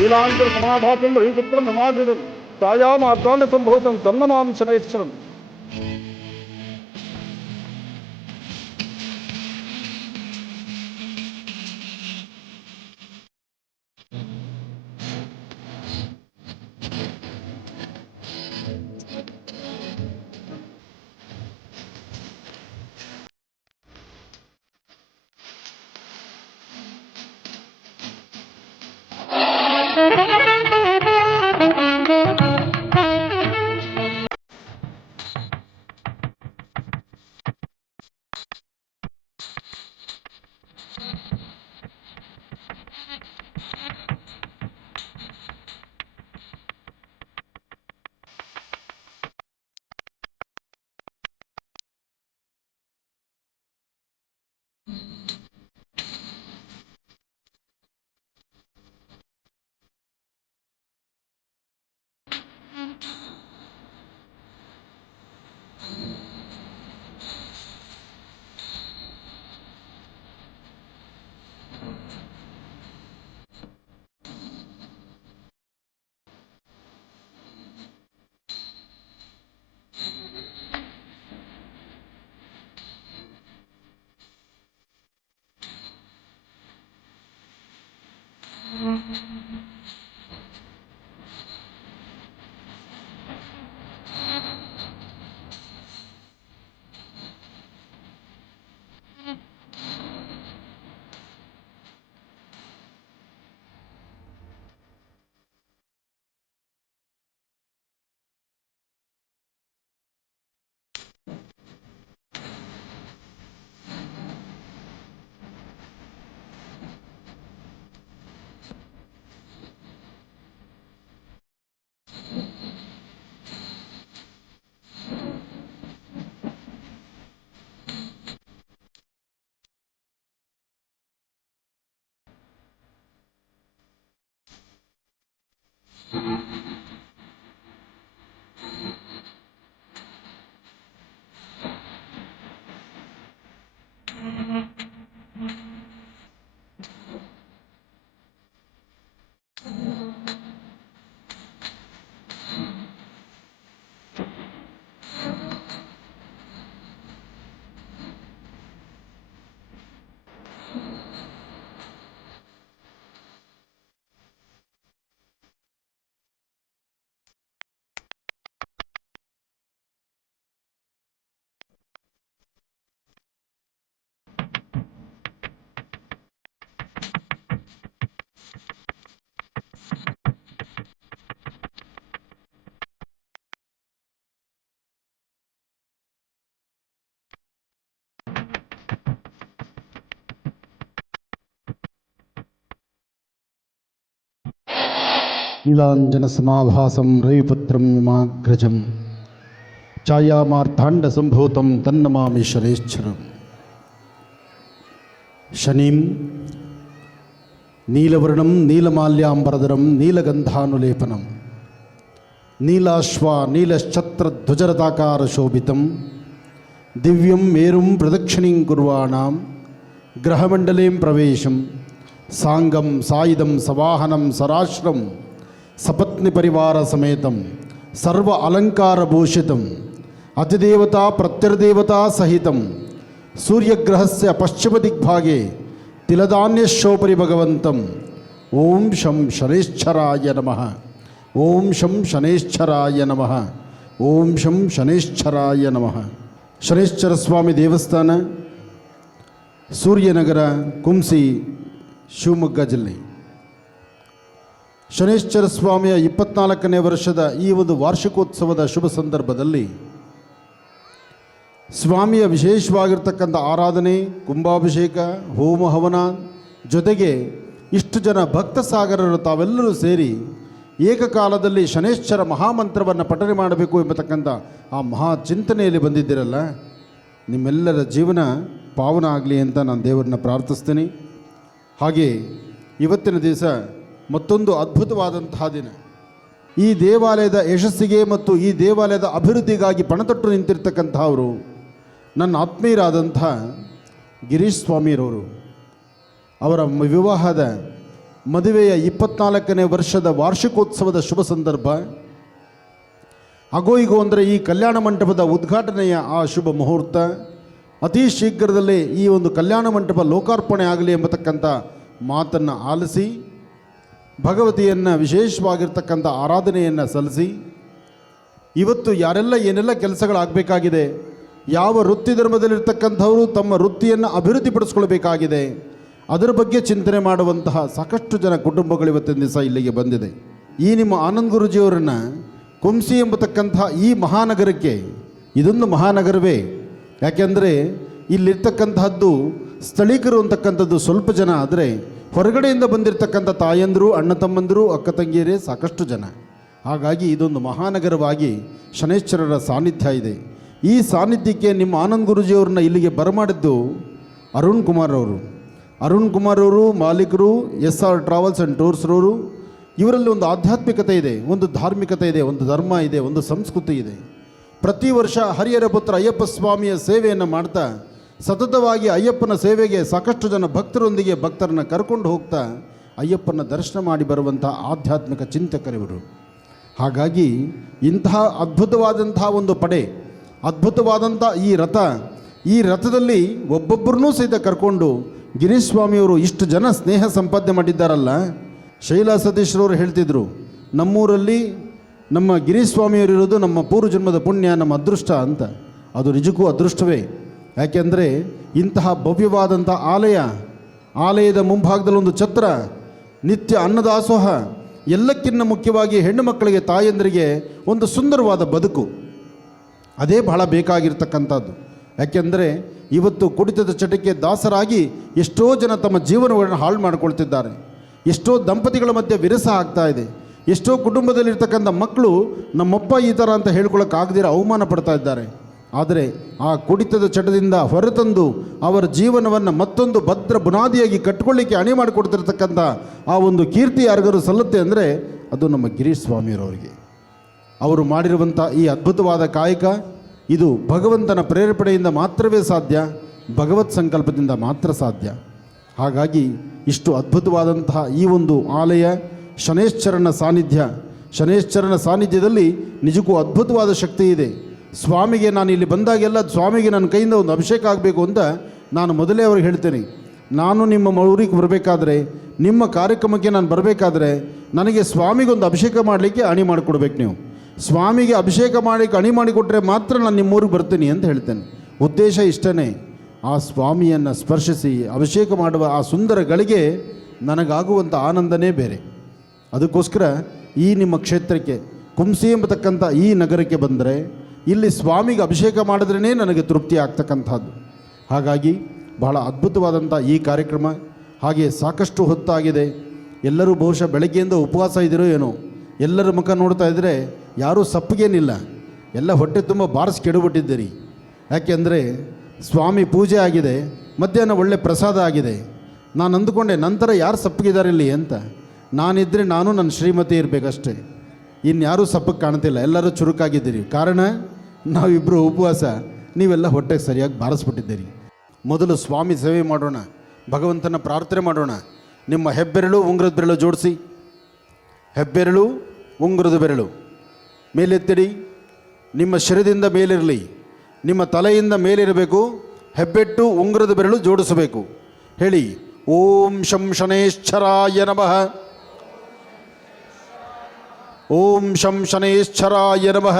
ನೀಲಾಂತರ ಸಮಾಧಾತಂದ್ರೆ ಈ ಪುತ್ರ ನಮಾದ ತಾಯಾ ಮಾತಾನ್ಯ ಸಂಭೂತಂ ತನ್ನ ಮಾಂ ಶನೈಶ್ಚರನ್. ನೀಲಾಂಜನಸಮಾಭಾಸಂ ರವಿಪುತ್ರಂ ಯಮಾಗ್ರಜಂ ಛಾಯಾಮಾರ್ತಾಂಡಸಂಭೂತಂ ತನ್ನಮಾಮಿ ಶನೈಶ್ಚರಂ. ಶನಿಂ ನೀಲವರ್ಣಂ ನೀಲಮಾಲ್ಯಾಂಬರಧರಂ ನೀಲಗಂಧಾನುಲೇಪನಂ ನೀಲಾಶ್ವ ನೀಲಶ್ಛತ್ರಧ್ವಜರತಾಕಾರ ಶೋಭಿತಂ ದಿವ್ಯಂ ಮೇರುಂ ಪ್ರದಕ್ಷಿಣೀಂ ಕುರ್ವಾಣಾಂ ಗ್ರಹಮಂಡಲೇಂ ಪ್ರವೇಶಂ ಸಾಂಗಂ ಸಾಯಿಧಂ ಸವಾಹನಂ ಸರಾಶ್ರಂ ಸಪತ್ನಿ ಪರಿವಾರ ಸಮೇತಂ ಸರ್ವ ಅಲಂಕಾರಭೂಷಿತಂ ಅತಿದೇವತಾ ಪ್ರತ್ಯರ್ದೇವತಾ ಸಹಿತಂ ಸೂರ್ಯಗ್ರಹಸ್ಯ ಪಶ್ಚಿಮದಿಗ್ಭಾಗೆ ತಿಲಧಾನ್ಯಶೋಪರಿ ಭಗವಂತಂ. ಓಂ ಶಂ ಶನೈಶ್ಚರಾಯ ನಮಃ. ಓಂ ಶಂ ಶನೈಶ್ಚರಾಯ ನಮಃ. ಓಂ ಶಂ ಶನೈಶ್ಚರಾಯ ನಮಃ. ಶನೈಶ್ಚರ ಸ್ವಾಮಿ ದೇವಸ್ಥಾನ, ಸೂರ್ಯನಗರ, ಕುಂಸಿ, ಶಿವಮೊಗ್ಗ ಜಿಲ್ಲೆ. ಶನೈಶ್ಚರ ಸ್ವಾಮಿಯ 24ನೇ ವರ್ಷದ ಈ ಒಂದು ವಾರ್ಷಿಕೋತ್ಸವದ ಶುಭ ಸಂದರ್ಭದಲ್ಲಿ ಸ್ವಾಮಿಯ ವಿಶೇಷವಾಗಿರ್ತಕ್ಕಂಥ ಆರಾಧನೆ, ಕುಂಭಾಭಿಷೇಕ, ಹೋಮ ಹವನ ಜೊತೆಗೆ ಇಷ್ಟು ಜನ ಭಕ್ತ ಸಾಗರರು ತಾವೆಲ್ಲರೂ ಸೇರಿ ಏಕಕಾಲದಲ್ಲಿ ಶನೈಶ್ಚರ ಮಹಾಮಂತ್ರವನ್ನು ಪಠನೆ ಮಾಡಬೇಕು ಎಂಬತಕ್ಕಂಥ ಆ ಮಹಾ ಚಿಂತನೆಯಲ್ಲಿ ಬಂದಿದ್ದೀರಲ್ಲ, ನಿಮ್ಮೆಲ್ಲರ ಜೀವನ ಪಾವನ ಆಗಲಿ ಅಂತ ನಾನು ದೇವರನ್ನ ಪ್ರಾರ್ಥಿಸ್ತೀನಿ. ಹಾಗೆ ಇವತ್ತಿನ ದಿವಸ ಮತ್ತೊಂದು ಅದ್ಭುತವಾದಂತಹ ದಿನ. ಈ ದೇವಾಲಯದ ಯಶಸ್ಸಿಗೆ ಮತ್ತು ಈ ದೇವಾಲಯದ ಅಭಿವೃದ್ಧಿಗಾಗಿ ಪಣತೊಟ್ಟು ನಿಂತಿರ್ತಕ್ಕಂಥವರು ನನ್ನ ಆತ್ಮೀಯರಾದಂಥ ಗಿರೀಶ್ ಸ್ವಾಮಿಯರವರು. ಅವರ ವಿವಾಹದ ಮದುವೆಯ 24ನೇ ವರ್ಷದ ವಾರ್ಷಿಕೋತ್ಸವದ ಶುಭ ಸಂದರ್ಭ. ಅಗೋಯಿಗೋ ಅಂದರೆ ಈ ಕಲ್ಯಾಣ ಮಂಟಪದ ಉದ್ಘಾಟನೆಯ ಆ ಶುಭ ಮುಹೂರ್ತ. ಅತಿ ಶೀಘ್ರದಲ್ಲೇ ಈ ಒಂದು ಕಲ್ಯಾಣ ಮಂಟಪ ಲೋಕಾರ್ಪಣೆ ಆಗಲಿ ಎಂಬತಕ್ಕಂಥ ಮಾತನ್ನು ಆಲಿಸಿ ಭಗವತಿಯನ್ನು ವಿಶೇಷವಾಗಿರ್ತಕ್ಕಂಥ ಆರಾಧನೆಯನ್ನು ಸಲ್ಲಿಸಿ ಇವತ್ತು ಯಾರೆಲ್ಲ ಏನೆಲ್ಲ ಕೆಲಸಗಳಾಗಬೇಕಾಗಿದೆ, ಯಾವ ವೃತ್ತಿ ಧರ್ಮದಲ್ಲಿರ್ತಕ್ಕಂಥವರು ತಮ್ಮ ವೃತ್ತಿಯನ್ನು ಅಭಿವೃದ್ಧಿಪಡಿಸ್ಕೊಳ್ಬೇಕಾಗಿದೆ, ಅದರ ಬಗ್ಗೆ ಚಿಂತನೆ ಮಾಡುವಂತಹ ಸಾಕಷ್ಟು ಜನ ಕುಟುಂಬಗಳು ಇವತ್ತಿನ ದಿವಸ ಇಲ್ಲಿಗೆ ಬಂದಿದೆ. ಈ ನಿಮ್ಮ ಆನಂದ್ ಗುರೂಜಿಯವರನ್ನು ಕುಂಸಿ ಎಂಬತಕ್ಕಂಥ ಈ ಮಹಾನಗರಕ್ಕೆ, ಇದೊಂದು ಮಹಾನಗರವೇ, ಯಾಕೆಂದರೆ ಇಲ್ಲಿರ್ತಕ್ಕಂತಹದ್ದು ಸ್ಥಳೀಕರು ಅಂತಕ್ಕಂಥದ್ದು ಸ್ವಲ್ಪ ಜನ, ಆದರೆ ಹೊರಗಡೆಯಿಂದ ಬಂದಿರತಕ್ಕಂಥ ತಾಯಂದರು, ಅಣ್ಣ ತಮ್ಮಂದರು, ಅಕ್ಕ ತಂಗಿಯರೇ ಸಾಕಷ್ಟು ಜನ. ಹಾಗಾಗಿ ಇದೊಂದು ಮಹಾನಗರವಾಗಿ ಶನೈಶ್ಚರರ ಸಾನ್ನಿಧ್ಯ ಇದೆ. ಈ ಸಾನ್ನಿಧ್ಯಕ್ಕೆ ನಿಮ್ಮ ಆನಂದ್ ಗುರೂಜಿಯವ್ರನ್ನ ಇಲ್ಲಿಗೆ ಬರಮಾಡಿದ್ದು ಅರುಣ್ ಕುಮಾರ್ ಅವರು ಮಾಲೀಕರು SR ಟ್ರಾವೆಲ್ಸ್ ಆ್ಯಂಡ್ ಟೂರ್ಸ್ರವರು. ಇವರಲ್ಲಿ ಒಂದು ಆಧ್ಯಾತ್ಮಿಕತೆ ಇದೆ, ಒಂದು ಧಾರ್ಮಿಕತೆ ಇದೆ, ಒಂದು ಧರ್ಮ ಇದೆ, ಒಂದು ಸಂಸ್ಕೃತಿ ಇದೆ. ಪ್ರತಿ ವರ್ಷ ಹರಿಹರ ಪುತ್ರ ಅಯ್ಯಪ್ಪ ಸ್ವಾಮಿಯ ಸೇವೆಯನ್ನು ಮಾಡ್ತಾ ಸತತವಾಗಿ ಅಯ್ಯಪ್ಪನ ಸೇವೆಗೆ ಸಾಕಷ್ಟು ಜನ ಭಕ್ತರೊಂದಿಗೆ ಭಕ್ತರನ್ನು ಕರ್ಕೊಂಡು ಹೋಗ್ತಾ ಅಯ್ಯಪ್ಪನ ದರ್ಶನ ಮಾಡಿ ಬರುವಂಥ ಆಧ್ಯಾತ್ಮಿಕ ಚಿಂತಕರಿವರು. ಹಾಗಾಗಿ ಇಂತಹ ಅದ್ಭುತವಾದಂತಹ ಒಂದು ಪಡೆ, ಅದ್ಭುತವಾದಂಥ ಈ ರಥದಲ್ಲಿ ಒಬ್ಬೊಬ್ಬರನ್ನೂ ಸಹಿತ ಕರ್ಕೊಂಡು ಗಿರೀಶ್ ಸ್ವಾಮಿಯವರು ಇಷ್ಟು ಜನ ಸ್ನೇಹ ಸಂಪಾದನೆ ಮಾಡಿದ್ದಾರಲ್ಲ. ಶೈಲಾ ಸತೀಶ್ರವರು ಹೇಳ್ತಿದ್ರು, ನಮ್ಮೂರಲ್ಲಿ ನಮ್ಮ ಗಿರೀಶ್ ಸ್ವಾಮಿಯವರಿರೋದು ನಮ್ಮ ಪೂರ್ವಜನ್ಮದ ಪುಣ್ಯ, ನಮ್ಮ ಅದೃಷ್ಟ ಅಂತ. ಅದು ನಿಜಕ್ಕೂ ಅದೃಷ್ಟವೇ. ಯಾಕೆಂದರೆ ಇಂತಹ ಭವ್ಯವಾದಂಥ ಆಲಯದ ಮುಂಭಾಗದಲ್ಲಿ ಒಂದು ಛತ್ರ, ನಿತ್ಯ ಅನ್ನದಾಸೋಹ, ಎಲ್ಲಕ್ಕಿಂತ ಮುಖ್ಯವಾಗಿ ಹೆಣ್ಣು ಮಕ್ಕಳಿಗೆ, ತಾಯಂದರಿಗೆ ಒಂದು ಸುಂದರವಾದ ಬದುಕು, ಅದೇ ಬಹಳ ಬೇಕಾಗಿರ್ತಕ್ಕಂಥದ್ದು. ಯಾಕೆಂದರೆ ಇವತ್ತು ಕುಡಿತದ ಚಟಕ್ಕೆ ದಾಸರಾಗಿ ಎಷ್ಟೋ ಜನ ತಮ್ಮ ಜೀವನವನ್ನು ಹಾಳು ಮಾಡಿಕೊಳ್ತಿದ್ದಾರೆ. ಎಷ್ಟೋ ದಂಪತಿಗಳ ಮಧ್ಯೆ ವಿರಸ ಆಗ್ತಾ ಇದೆ. ಎಷ್ಟೋ ಕುಟುಂಬದಲ್ಲಿರ್ತಕ್ಕಂಥ ಮಕ್ಕಳು ನಮ್ಮಪ್ಪ ಈ ಥರ ಅಂತ ಹೇಳ್ಕೊಳ್ಳೋಕ್ಕಾಗದಿರ ಅವಮಾನ ಪಡ್ತಾ ಇದ್ದಾರೆ. ಆದರೆ ಆ ಕುಡಿತದ ಚಟದಿಂದ ಹೊರತಂದು ಅವರ ಜೀವನವನ್ನು ಮತ್ತೊಂದು ಭದ್ರ ಬುನಾದಿಯಾಗಿ ಕಟ್ಕೊಳ್ಳಿಕ್ಕೆ ಅಣಿ ಮಾಡಿಕೊಡ್ತಿರ್ತಕ್ಕಂಥ ಆ ಒಂದು ಕೀರ್ತಿ ಯಾರಿಗಾರು ಸಲ್ಲುತ್ತೆ ಅಂದರೆ ಅದು ನಮ್ಮ ಗಿರೀಶ್ ಸ್ವಾಮಿಯವರವರಿಗೆ. ಅವರು ಮಾಡಿರುವಂಥ ಈ ಅದ್ಭುತವಾದ ಕಾಯಕ ಇದು ಭಗವಂತನ ಪ್ರೇರೇಪಣೆಯಿಂದ ಮಾತ್ರವೇ ಸಾಧ್ಯ, ಭಗವತ್ ಸಂಕಲ್ಪದಿಂದ ಮಾತ್ರ ಸಾಧ್ಯ. ಹಾಗಾಗಿ ಇಷ್ಟು ಅದ್ಭುತವಾದಂತಹ ಈ ಒಂದು ಆಲಯ ಶನೇಶ್ವರನ ಸಾನ್ನಿಧ್ಯ, ಶನೇಶ್ವರನ ಸಾನ್ನಿಧ್ಯದಲ್ಲಿ ನಿಜಕ್ಕೂ ಅದ್ಭುತವಾದ ಶಕ್ತಿ ಇದೆ. ಸ್ವಾಮಿಗೆ ನಾನು ಇಲ್ಲಿ ಬಂದಾಗೆಲ್ಲ ಸ್ವಾಮಿಗೆ ನನ್ನ ಕೈಯಿಂದ ಒಂದು ಅಭಿಷೇಕ ಆಗಬೇಕು ಅಂತ ನಾನು ಮೊದಲೇ ಅವ್ರಿಗೆ ಹೇಳ್ತೇನೆ. ನಾನು ನಿಮ್ಮ ಊರಿಗೆ ಬರಬೇಕಾದ್ರೆ, ನಿಮ್ಮ ಕಾರ್ಯಕ್ರಮಕ್ಕೆ ನಾನು ಬರಬೇಕಾದ್ರೆ ನನಗೆ ಸ್ವಾಮಿಗೊಂದು ಅಭಿಷೇಕ ಮಾಡಲಿಕ್ಕೆ ಅಣಿ ಮಾಡಿಕೊಡ್ಬೇಕು. ನೀವು ಸ್ವಾಮಿಗೆ ಅಭಿಷೇಕ ಮಾಡಲಿಕ್ಕೆ ಅಣಿ ಮಾಡಿಕೊಟ್ರೆ ಮಾತ್ರ ನಾನು ನಿಮ್ಮೂರಿಗೆ ಬರ್ತೀನಿ ಅಂತ ಹೇಳ್ತೇನೆ. ಉದ್ದೇಶ ಇಷ್ಟೇ, ಆ ಸ್ವಾಮಿಯನ್ನು ಸ್ಪರ್ಶಿಸಿ ಅಭಿಷೇಕ ಮಾಡುವ ಆ ಸುಂದರ ಗಳಿಗೆ ನನಗಾಗುವಂಥ ಆನಂದನೇ ಬೇರೆ. ಅದಕ್ಕೋಸ್ಕರ ಈ ನಿಮ್ಮ ಕ್ಷೇತ್ರಕ್ಕೆ ಕುಂಸಿ ಎಂಬತಕ್ಕಂಥ ಈ ನಗರಕ್ಕೆ ಬಂದರೆ ಇಲ್ಲಿ ಸ್ವಾಮಿಗೆ ಅಭಿಷೇಕ ಮಾಡಿದ್ರೇ ನನಗೆ ತೃಪ್ತಿ ಆಗ್ತಕ್ಕಂಥದ್ದು. ಹಾಗಾಗಿ ಬಹಳ ಅದ್ಭುತವಾದಂಥ ಈ ಕಾರ್ಯಕ್ರಮ. ಹಾಗೆ ಸಾಕಷ್ಟು ಹೊತ್ತಾಗಿದೆ, ಎಲ್ಲರೂ ಬಹುಶಃ ಬೆಳಗ್ಗೆಯಿಂದ ಉಪವಾಸ ಇದ್ದೀರೋ ಏನೋ. ಎಲ್ಲರ ಮುಖ ನೋಡ್ತಾ ಇದ್ದರೆ ಯಾರೂ ಸಪ್ಪಗೇನಿಲ್ಲ, ಎಲ್ಲ ಹೊಟ್ಟೆ ತುಂಬ ಬಾರಿಸಿ ಕೆಡುಬಿಟ್ಟಿದ್ದೀರಿ. ಯಾಕೆಂದರೆ ಸ್ವಾಮಿ ಪೂಜೆ ಆಗಿದೆ, ಮಧ್ಯಾಹ್ನ ಒಳ್ಳೆ ಪ್ರಸಾದ ಆಗಿದೆ. ನಾನು ಅಂದುಕೊಂಡೆ ನಂತರ ಯಾರು ಸಪ್ಪಗಿದ್ದಾರೆ ಇಲ್ಲಿ ಅಂತ. ನಾನಿದ್ದರೆ ನಾನು ನನ್ನ ಶ್ರೀಮತಿ ಇರಬೇಕಷ್ಟೇ, ಇನ್ಯಾರೂ ಸಪ್ಪಗೆ ಕಾಣ್ತಿಲ್ಲ, ಎಲ್ಲರೂ ಚುರುಕಾಗಿದ್ದೀರಿ. ಕಾರಣ ನಾವಿಬ್ಬರು ಉಪವಾಸ, ನೀವೆಲ್ಲ ಹೊಟ್ಟೆಗೆ ಸರಿಯಾಗಿ ಬಾರಿಸ್ಬಿಟ್ಟಿದ್ದೀರಿ. ಮೊದಲು ಸ್ವಾಮಿ ಸೇವೆ ಮಾಡೋಣ, ಭಗವಂತನ ಪ್ರಾರ್ಥನೆ ಮಾಡೋಣ. ನಿಮ್ಮ ಹೆಬ್ಬೆರಳು ಉಂಗುರದ ಬೆರಳು ಜೋಡಿಸಿ, ಹೆಬ್ಬೆರಳು ಉಂಗುರದ ಬೆರಳು ಮೇಲೆತ್ತಿಡಿ. ನಿಮ್ಮ ಶಿರದಿಂದ ಮೇಲಿರಲಿ, ನಿಮ್ಮ ತಲೆಯಿಂದ ಮೇಲಿರಬೇಕು. ಹೆಬ್ಬೆಟ್ಟು ಉಂಗುರದ ಬೆರಳು ಜೋಡಿಸಬೇಕು. ಹೇಳಿ, ಓಂ ಶಂ ಶನೇಶ್ವರಾಯ ನಮಃ, ಓಂ ಶಂ ಶನೇಶ್ವರಾಯ ನಮಃ,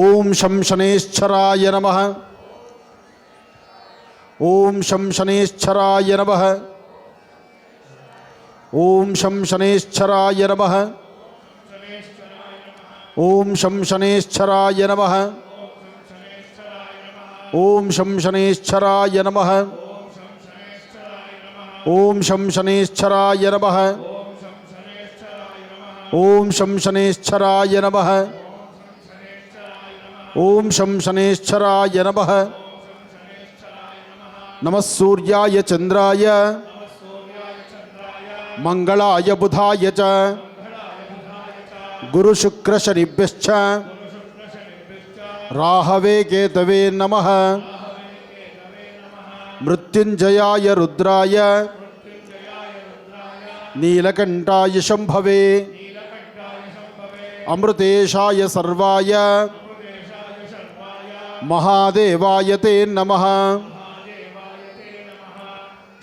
ಓಂ ಶಂ ಶನೇಶ್ವರಾಯ ನಮಃ, ಓಂ ಶಂ ಶನೇಶ್ವರಾಯ ನಮಃ, ಓಂ ಶಂ ಶನೇಶ್ವರಾಯ ನಮಃ, ಓಂ ಶಂ ಶನೇಶ್ವರಾಯ ನಮಃ, ಓಂ ಶಂ ಶನೇಶ್ವರಾಯ ನಮಃ, ಓಂ ಶಂ ಶನೇಶ್ವರಾಯ ನಮಃ, ಓಂ ಶಂ ಶನೇಶ್ವರಾಯ ನಮಃ, ಓಂ ಶಂ ಶನೇಶ್ವರಾಯ ನಮಃ. ನಮಃ ಸೂರ್ಯಾಯ ಚಂದ್ರಾಯ ಮಂಗಳಾಯ ಬುಧಾಯ ಚ ಗುರು ಶುಕ್ರ ಶನಿಭ್ಯಶ್ಚ ರಾಹವೇ ಕೇತವೇ ನಮಃ. ಮೃತ್ಯುಂಜಯಾಯ ರುದ್ರಾಯ ನೀಲಕಂಠಾಯ ಶಂಭವೇ ಅಮೃತೇಶಾಯ ಸರ್ವಾಯ ಮಹಾದೇವಾಯ ತೇ ನಮಃ.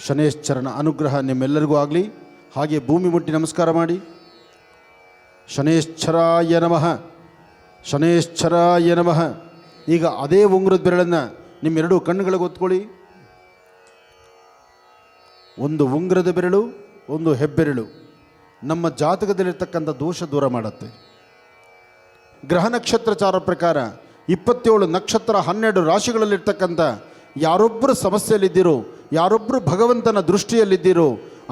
ಶನೇಶ್ವರನ ಅನುಗ್ರಹ ನಿಮ್ಮೆಲ್ಲರಿಗೂ ಆಗಲಿ. ಹಾಗೆ ಭೂಮಿ ಮುಟ್ಟಿ ನಮಸ್ಕಾರ ಮಾಡಿ. ಶನೇಶ್ವರಾಯ ನಮಃ, ಶನೇಶ್ವರಾಯ ನಮಃ. ಈಗ ಅದೇ ಉಂಗುರದ ಬೆರಳನ್ನು ನಿಮ್ಮೆರಡು ಕಣ್ಣುಗಳಿಗೆ ಒತ್ಕೊಳ್ಳಿ. ಒಂದು ಉಂಗುರದ ಬೆರಳು, ಒಂದು ಹೆಬ್ಬೆರಳು ನಮ್ಮ ಜಾತಕದಲ್ಲಿರ್ತಕ್ಕಂಥ ದೋಷ ದೂರ ಮಾಡುತ್ತೆ. ಗ್ರಹ ನಕ್ಷತ್ರಚಾರ ಪ್ರಕಾರ 27 ನಕ್ಷತ್ರ 12 ರಾಶಿಗಳಲ್ಲಿರ್ತಕ್ಕಂಥ ಯಾರೊಬ್ಬರು ಸಮಸ್ಯೆಯಲ್ಲಿದ್ದೀರೋ, ಯಾರೊಬ್ಬರು ಭಗವಂತನ ದೃಷ್ಟಿಯಲ್ಲಿದ್ದೀರೋ,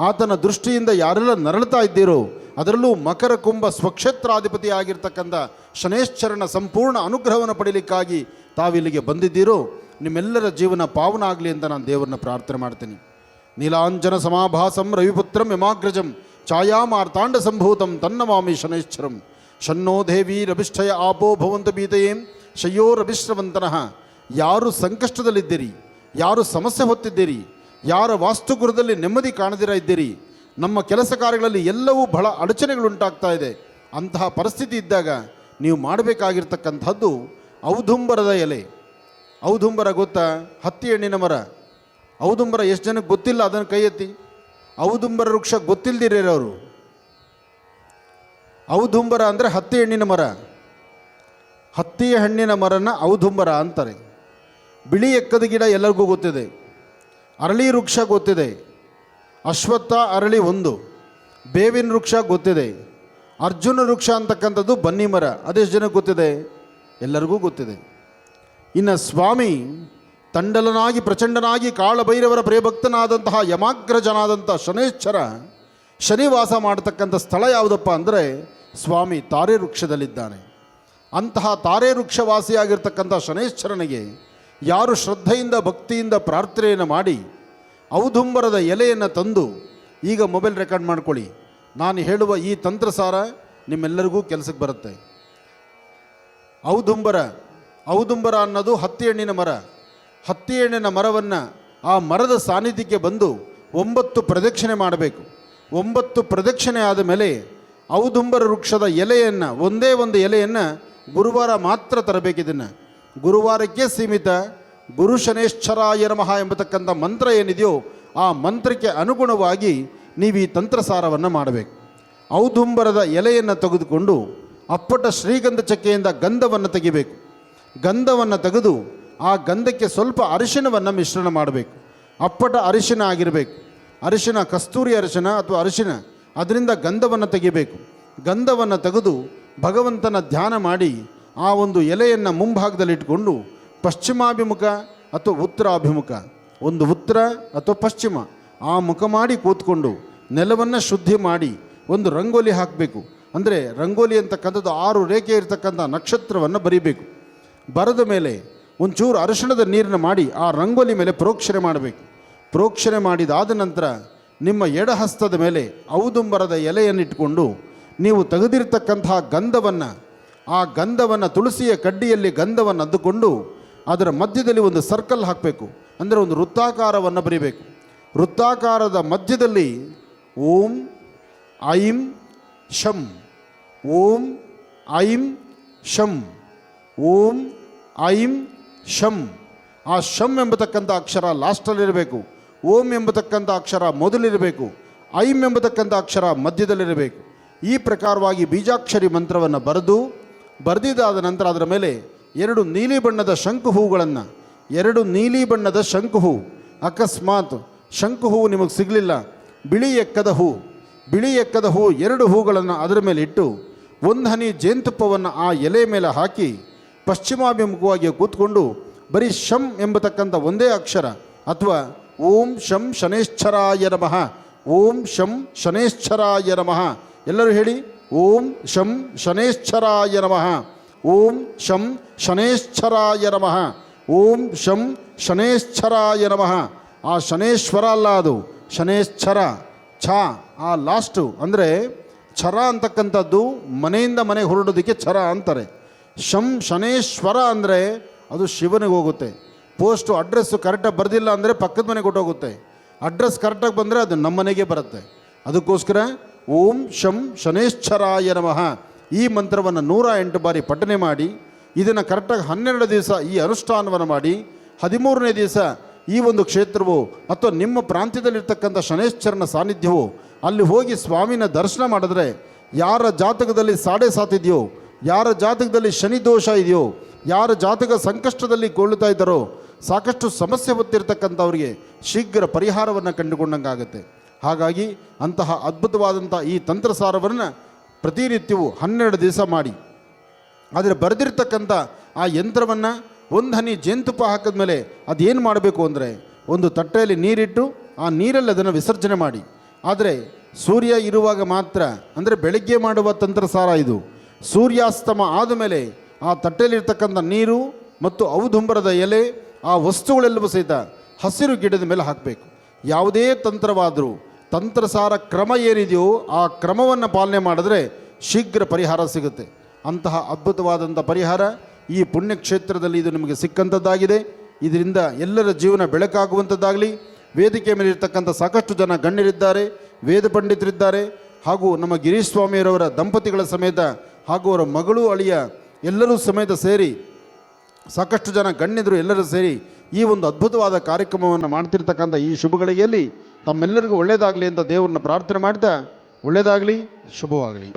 ಆತನ ದೃಷ್ಟಿಯಿಂದ ಯಾರೆಲ್ಲ ನರಳುತ್ತಾ ಇದ್ದೀರೋ, ಅದರಲ್ಲೂ ಮಕರ ಕುಂಭ ಸ್ವಕ್ಷೇತ್ರಾಧಿಪತಿ ಆಗಿರ್ತಕ್ಕಂಥ ಶನೇಶ್ವರನ ಸಂಪೂರ್ಣ ಅನುಗ್ರಹವನ್ನು ಪಡೀಲಿಕ್ಕಾಗಿ ತಾವಿಲ್ಲಿಗೆ ಬಂದಿದ್ದೀರೋ, ನಿಮ್ಮೆಲ್ಲರ ಜೀವನ ಪಾವನ ಆಗಲಿ ಅಂತ ನಾನು ದೇವರನ್ನ ಪ್ರಾರ್ಥನೆ ಮಾಡ್ತೀನಿ. ನೀಲಾಂಜನ ಸಮಾಭಾಸಂ ರವಿಪುತ್ರಂ ಯಮಾಗ್ರಜಂ ಛಾಯಾಮಾರ್ತಾಂಡ ಸಂಭೂತಂ ತನ್ನಮಾಮಿ ಶನೇಶ್ವರಂ. ಶನ್ನೋ ದೇವೀರಭಿಷ್ಠಯ ಆಪೋ ಭವಂತ ಬೀತಯೇಂ ಶಯ್ಯೋರಭಿಶ್ರವಂತನಃ. ಯಾರು ಸಂಕಷ್ಟದಲ್ಲಿದ್ದೀರಿ, ಯಾರು ಸಮಸ್ಯೆ ಹೊತ್ತಿದ್ದೀರಿ, ಯಾರ ವಾಸ್ತುಗೃಹದಲ್ಲಿ ನೆಮ್ಮದಿ ಕಾಣದಿರ ಇದ್ದೀರಿ, ನಮ್ಮ ಕೆಲಸ ಕಾರ್ಯಗಳಲ್ಲಿ ಎಲ್ಲವೂ ಬಹಳ ಅಡಚಣೆಗಳುಂಟಾಗ್ತಾ ಇದೆ, ಅಂತಹ ಪರಿಸ್ಥಿತಿ ಇದ್ದಾಗ ನೀವು ಮಾಡಬೇಕಾಗಿರ್ತಕ್ಕಂಥದ್ದು ಔದುಂಬರದ ಎಲೆ. ಔದುಂಬರ ಗೊತ್ತಾ? ಹತ್ತಿ ಹಣ್ಣಿನ ಮರ. ಔದುಂಬರ ಎಷ್ಟು ಜನಕ್ಕೆ ಗೊತ್ತಿಲ್ಲ, ಅದನ್ನು ಕೈ ಎತ್ತಿ. ಔದುಂಬರ ವೃಕ್ಷ ಗೊತ್ತಿಲ್ಲದಿರೋರು. ಔದುಂಬರ ಅಂದರೆ ಹತ್ತಿ ಹಣ್ಣಿನ ಮರ. ಹತ್ತಿಯ ಹಣ್ಣಿನ ಮರನ ಔದುಂಬರ ಅಂತಾರೆ. ಬಿಳಿ ಎಕ್ಕದ ಗಿಡ ಎಲ್ಲರಿಗೂ ಗೊತ್ತಿದೆ. ಅರಳಿ ವೃಕ್ಷ ಗೊತ್ತಿದೆ. ಅಶ್ವತ್ಥ ಅರಳಿ ಒಂದು. ಬೇವಿನ ವೃಕ್ಷ ಗೊತ್ತಿದೆ. ಅರ್ಜುನ ವೃಕ್ಷ ಅಂತಕ್ಕಂಥದ್ದು ಬನ್ನಿ ಮರ. ಅದೆಷ್ಟು ಜನಕ್ಕೆ ಗೊತ್ತಿದೆ? ಎಲ್ಲರಿಗೂ ಗೊತ್ತಿದೆ. ಇನ್ನು ಸ್ವಾಮಿ ತಂಡಲನಾಗಿ ಪ್ರಚಂಡನಾಗಿ ಕಾಳಭೈರವರ ಪ್ರೇಭಕ್ತನಾದಂತಹ ಯಮಾಗ್ರಜನಾದಂಥ ಶನೇಶ್ವರ ಶನಿವಾಸ ಮಾಡತಕ್ಕಂಥ ಸ್ಥಳ ಯಾವುದಪ್ಪ ಅಂದರೆ ಸ್ವಾಮಿ ತಾರೆ ವೃಕ್ಷದಲ್ಲಿದ್ದಾನೆ. ಅಂತಹ ತಾರೆ ವೃಕ್ಷವಾಸಿಯಾಗಿರ್ತಕ್ಕಂಥ ಶನೇಶ್ವರನಿಗೆ ಯಾರು ಶ್ರದ್ಧೆಯಿಂದ ಭಕ್ತಿಯಿಂದ ಪ್ರಾರ್ಥನೆಯನ್ನು ಮಾಡಿ ಔದುಂಬರದ ಎಲೆಯನ್ನು ತಂದು, ಈಗ ಮೊಬೈಲ್ ರೆಕಾರ್ಡ್ ಮಾಡ್ಕೊಳ್ಳಿ, ನಾನು ಹೇಳುವ ಈ ತಂತ್ರಸಾರ ನಿಮ್ಮೆಲ್ಲರಿಗೂ ಕೆಲಸಕ್ಕೆ ಬರುತ್ತೆ. ಔದುಂಬರ ಅನ್ನೋದು ಹತ್ತಿ ಹಣ್ಣಿನ ಮರ. ಹತ್ತಿ ಹಣ್ಣಿನ ಮರವನ್ನು ಆ ಮರದ ಸಾನ್ನಿಧ್ಯಕ್ಕೆ ಬಂದು 9 ಪ್ರದಕ್ಷಿಣೆ ಮಾಡಬೇಕು. 9 ಪ್ರದಕ್ಷಿಣೆ ಆದ ಮೇಲೆ ಔದುಂಬರ ವೃಕ್ಷದ ಎಲೆಯನ್ನು, ಒಂದೇ ಒಂದು ಎಲೆಯನ್ನು ಗುರುವಾರ ಮಾತ್ರ ತರಬೇಕಿದನ್ನು. ಗುರುವಾರಕ್ಕೆ ಸೀಮಿತ. ಗುರು ಶನೇಶ್ವರಾಯ ನಮಃ ಎಂಬತಕ್ಕಂಥ ಮಂತ್ರ ಏನಿದೆಯೋ ಆ ಮಂತ್ರಕ್ಕೆ ಅನುಗುಣವಾಗಿ ನೀವು ಈ ತಂತ್ರಸಾರವನ್ನು ಮಾಡಬೇಕು. ಔದುಂಬರದ ಎಲೆಯನ್ನು ತೆಗೆದುಕೊಂಡು ಅಪ್ಪಟ ಶ್ರೀಗಂಧ ಚಕ್ಕೆಯಿಂದ ಗಂಧವನ್ನು ತೆಗಿಬೇಕು. ಗಂಧವನ್ನು ತೆಗೆದು ಆ ಗಂಧಕ್ಕೆ ಸ್ವಲ್ಪ ಅರಿಶಿಣವನ್ನು ಮಿಶ್ರಣ ಮಾಡಬೇಕು. ಅಪ್ಪಟ ಅರಿಶಿಣ ಆಗಿರಬೇಕು. ಅರಿಶಿಣ, ಕಸ್ತೂರಿ ಅರಿಶಿಣ ಅಥವಾ ಅರಿಶಿಣ, ಅದರಿಂದ ಗಂಧವನ್ನು ತೆಗಿಬೇಕು. ಗಂಧವನ್ನು ತೆಗೆದು ಭಗವಂತನ ಧ್ಯಾನ ಮಾಡಿ ಆ ಒಂದು ಎಲೆಯನ್ನು ಮುಂಭಾಗದಲ್ಲಿಟ್ಕೊಂಡು ಪಶ್ಚಿಮಾಭಿಮುಖ ಅಥವಾ ಉತ್ತರಾಭಿಮುಖ, ಒಂದು ಉತ್ತರ ಅಥವಾ ಪಶ್ಚಿಮ ಆ ಮುಖ ಮಾಡಿ ಕೂತ್ಕೊಂಡು ನೆಲವನ್ನು ಶುದ್ಧಿ ಮಾಡಿ ಒಂದು ರಂಗೋಲಿ ಹಾಕಬೇಕು. ಅಂದರೆ ರಂಗೋಲಿ ಅಂತಕ್ಕಂಥದ್ದು 6 ರೇಖೆ ಇರತಕ್ಕಂಥ ನಕ್ಷತ್ರವನ್ನು ಬರೀಬೇಕು. ಬರೆದ ಮೇಲೆ ಒಂಚೂರು ಅರಿಶಿಣದ ನೀರನ್ನು ಮಾಡಿ ಆ ರಂಗೋಲಿ ಮೇಲೆ ಪ್ರೋಕ್ಷಣೆ ಮಾಡಬೇಕು. ಪ್ರೋಕ್ಷಣೆ ಮಾಡಿದಾದ ನಂತರ ನಿಮ್ಮ ಎಡಹಸ್ತದ ಮೇಲೆ ಔದುಂಬರದ ಎಲೆಯನ್ನಿಟ್ಕೊಂಡು ನೀವು ತೆಗೆದಿರ್ತಕ್ಕಂತಹ ಆ ಗಂಧವನ್ನು ತುಳಸಿಯ ಕಡ್ಡಿಯಲ್ಲಿ ಗಂಧವನ್ನು ಅದ್ದುಕೊಂಡು ಅದರ ಮಧ್ಯದಲ್ಲಿ ಒಂದು ಸರ್ಕಲ್ ಹಾಕಬೇಕು. ಅಂದರೆ ಒಂದು ವೃತ್ತಾಕಾರವನ್ನು ಬರೀಬೇಕು. ವೃತ್ತಾಕಾರದ ಮಧ್ಯದಲ್ಲಿ ಓಂ ಐಂ ಶಂ, ಓಂ ಐಂ ಶಂ, ಓಂ ಐಂ ಶಂ. ಆ ಶಂ ಎಂಬತಕ್ಕಂಥ ಅಕ್ಷರ ಲಾಸ್ಟಲ್ಲಿರಬೇಕು. ಓಂ ಎಂಬತಕ್ಕಂಥ ಅಕ್ಷರ ಮೊದಲಿರಬೇಕು. ಐಂ ಎಂಬತಕ್ಕಂಥ ಅಕ್ಷರ ಮಧ್ಯದಲ್ಲಿರಬೇಕು. ಈ ಪ್ರಕಾರವಾಗಿ ಬೀಜಾಕ್ಷರಿ ಮಂತ್ರವನ್ನು ಬರೆದಿದ್ದಾದ ನಂತರ ಅದರ ಮೇಲೆ 2 ನೀಲಿ ಬಣ್ಣದ ಶಂಕು ಹೂಗಳನ್ನು, 2 ನೀಲಿ ಬಣ್ಣದ ಶಂಕು ಹೂ, ಅಕಸ್ಮಾತ್ ಶಂಕು ಹೂವು ನಿಮಗೆ ಸಿಗಲಿಲ್ಲ, ಬಿಳಿ ಎಕ್ಕದ ಹೂ 2 ಹೂಗಳನ್ನು ಅದರ ಮೇಲೆ ಇಟ್ಟು 1 ಹನಿ ಜೇನುತುಪ್ಪವನ್ನು ಆ ಎಲೆ ಮೇಲೆ ಹಾಕಿ ಪಶ್ಚಿಮಾಭಿಮುಖವಾಗಿ ಕೂತ್ಕೊಂಡು ಬರೀ ಶಂ ಎಂಬತಕ್ಕಂಥ ಒಂದೇ ಅಕ್ಷರ ಅಥವಾ ಓಂ ಶಂ ಶನೇಶ್ವರಾಯ ನಮಃ, ಓಂ ಶಂ ಶನೇಶ್ವರಾಯ ನಮಃ, ಎಲ್ಲರೂ ಹೇಳಿ ಓಂ ಶಂ ಶನೇಶ್ವರಾಯ ನಮಃ, ಓಂ ಶಂ ಶನೇಶ್ವರಾಯ ನಮಃ, ಓಂ ಶಂ ಶನೇಶ್ವರಾಯ ನಮಃ. ಆ ಶನೇಶ್ವರ ಅಲ್ಲ, ಅದು ಶನೇಶ್ವರ. ಛ ಆ ಲಾಸ್ಟು ಅಂದರೆ ಛರ ಅಂತಕ್ಕಂಥದ್ದು ಮನೆಯಿಂದ ಮನೆಗೆ ಹೊರಡೋದಕ್ಕೆ ಛರ ಅಂತಾರೆ. ಶನೇಶ್ವರ ಅಂದರೆ ಅದು ಶಿವನಿಗೆ ಹೋಗುತ್ತೆ. ಪೋಸ್ಟು ಅಡ್ರೆಸ್ಸು ಕರೆಕ್ಟಾಗಿ ಬರೆದಿಲ್ಲ ಅಂದರೆ ಪಕ್ಕದ ಮನೆಗೆ ಕೊಟ್ಟೋಗುತ್ತೆ. ಅಡ್ರೆಸ್ ಕರೆಕ್ಟಾಗಿ ಬಂದರೆ ಅದು ನಮ್ಮ ಮನೆಗೆ ಬರುತ್ತೆ. ಅದಕ್ಕೋಸ್ಕರ ಓಂ ಶಂ ಶನೇಶ್ವರಾಯ ನಮಃ ಈ ಮಂತ್ರವನ್ನು 108 ಬಾರಿ ಪಠನೆ ಮಾಡಿ ಇದನ್ನು ಕರೆಕ್ಟಾಗಿ 12 ದಿವಸ ಈ ಅನುಷ್ಠಾನವನ್ನು ಮಾಡಿ 13ನೇ ದಿವಸ ಈ ಒಂದು ಕ್ಷೇತ್ರವು ಅಥವಾ ನಿಮ್ಮ ಪ್ರಾಂತ್ಯದಲ್ಲಿರ್ತಕ್ಕಂಥ ಶನೇಶ್ವರನ ಸಾನ್ನಿಧ್ಯವು ಅಲ್ಲಿ ಹೋಗಿ ಸ್ವಾಮಿನ ದರ್ಶನ ಮಾಡಿದ್ರೆ ಯಾರ ಜಾತಕದಲ್ಲಿ 7.5 ಇದೆಯೋ, ಯಾರ ಜಾತಕದಲ್ಲಿ ಶನಿ ದೋಷ ಇದೆಯೋ, ಯಾರ ಜಾತಕ ಸಂಕಷ್ಟದಲ್ಲಿ ಕೊಳ್ಳುತ್ತಾ ಇದ್ದಾರೋ ಸಾಕಷ್ಟು ಸಮಸ್ಯೆ ಹೊತ್ತಿರ್ತಕ್ಕಂಥವ್ರಿಗೆ ಶೀಘ್ರ ಪರಿಹಾರವನ್ನು ಕಂಡುಕೊಂಡಂಗಾಗುತ್ತೆ. ಹಾಗಾಗಿ ಅಂತಹ ಅದ್ಭುತವಾದಂಥ ಈ ತಂತ್ರಸಾರವನ್ನು ಪ್ರತಿನಿತ್ಯವೂ 12 ದಿವಸ ಮಾಡಿ ಆದರೆ ಬರೆದಿರ್ತಕ್ಕಂಥ ಆ ಯಂತ್ರವನ್ನು 1 ಹನಿ ಜೇನುತುಪ್ಪ ಹಾಕಿದ ಮೇಲೆ ಅದೇನು ಮಾಡಬೇಕು ಅಂದರೆ ಒಂದು ತಟ್ಟೆಯಲ್ಲಿ ನೀರಿಟ್ಟು ಆ ನೀರಲ್ಲಿ ಅದನ್ನು ವಿಸರ್ಜನೆ ಮಾಡಿ. ಆದರೆ ಸೂರ್ಯ ಇರುವಾಗ ಮಾತ್ರ, ಅಂದರೆ ಬೆಳಗ್ಗೆ ಮಾಡುವ ತಂತ್ರಸಾರ ಇದು. ಸೂರ್ಯಾಸ್ತಮ ಆದಮೇಲೆ ಆ ತಟ್ಟೆಯಲ್ಲಿರ್ತಕ್ಕಂಥ ನೀರು ಮತ್ತು ಔದುಂಬರದ ಎಲೆ ಆ ವಸ್ತುಗಳೆಲ್ಲವೂ ಸಹಿತ ಹಸಿರು ಗಿಡದ ಮೇಲೆ ಹಾಕಬೇಕು. ಯಾವುದೇ ತಂತ್ರವಾದರೂ ತಂತ್ರಸಾರ ಕ್ರಮ ಏನಿದೆಯೋ ಆ ಕ್ರಮವನ್ನು ಪಾಲನೆ ಮಾಡಿದ್ರೆ ಶೀಘ್ರ ಪರಿಹಾರ ಸಿಗುತ್ತೆ. ಅಂತಹ ಅದ್ಭುತವಾದಂಥ ಪರಿಹಾರ ಈ ಪುಣ್ಯಕ್ಷೇತ್ರದಲ್ಲಿ ಇದು ನಿಮಗೆ ಸಿಕ್ಕಂಥದ್ದಾಗಿದೆ. ಇದರಿಂದ ಎಲ್ಲರ ಜೀವನ ಬೆಳಕಾಗುವಂಥದ್ದಾಗಲಿ. ವೇದಿಕೆ ಮೇಲೆ ಇರ್ತಕ್ಕಂಥ ಸಾಕಷ್ಟು ಜನ ಗಣ್ಯರಿದ್ದಾರೆ, ವೇದ ಪಂಡಿತರಿದ್ದಾರೆ, ಹಾಗೂ ನಮ್ಮ ಗಿರೀಶ್ ಸ್ವಾಮಿಯವರವರ ದಂಪತಿಗಳ ಸಮೇತ ಹಾಗೂ ಅವರ ಮಗಳು ಅಳಿಯ ಎಲ್ಲರೂ ಸಮೇತ ಸೇರಿ ಸಾಕಷ್ಟು ಜನ ಗಣ್ಯರು ಎಲ್ಲರೂ ಸೇರಿ ಈ ಒಂದು ಅದ್ಭುತವಾದ ಕಾರ್ಯಕ್ರಮವನ್ನು ಮಾಡ್ತಿರ್ತಕ್ಕಂಥ ಈ ಶುಭಗಳಿಗೆಯಲ್ಲಿ ತಮ್ಮೆಲ್ಲರಿಗೂ ಒಳ್ಳೆಯದಾಗಲಿ ಅಂತ ದೇವರನ್ನ ಪ್ರಾರ್ಥನೆ ಮಾಡ್ತಾ, ಒಳ್ಳೆಯದಾಗಲಿ, ಶುಭವಾಗಲಿ.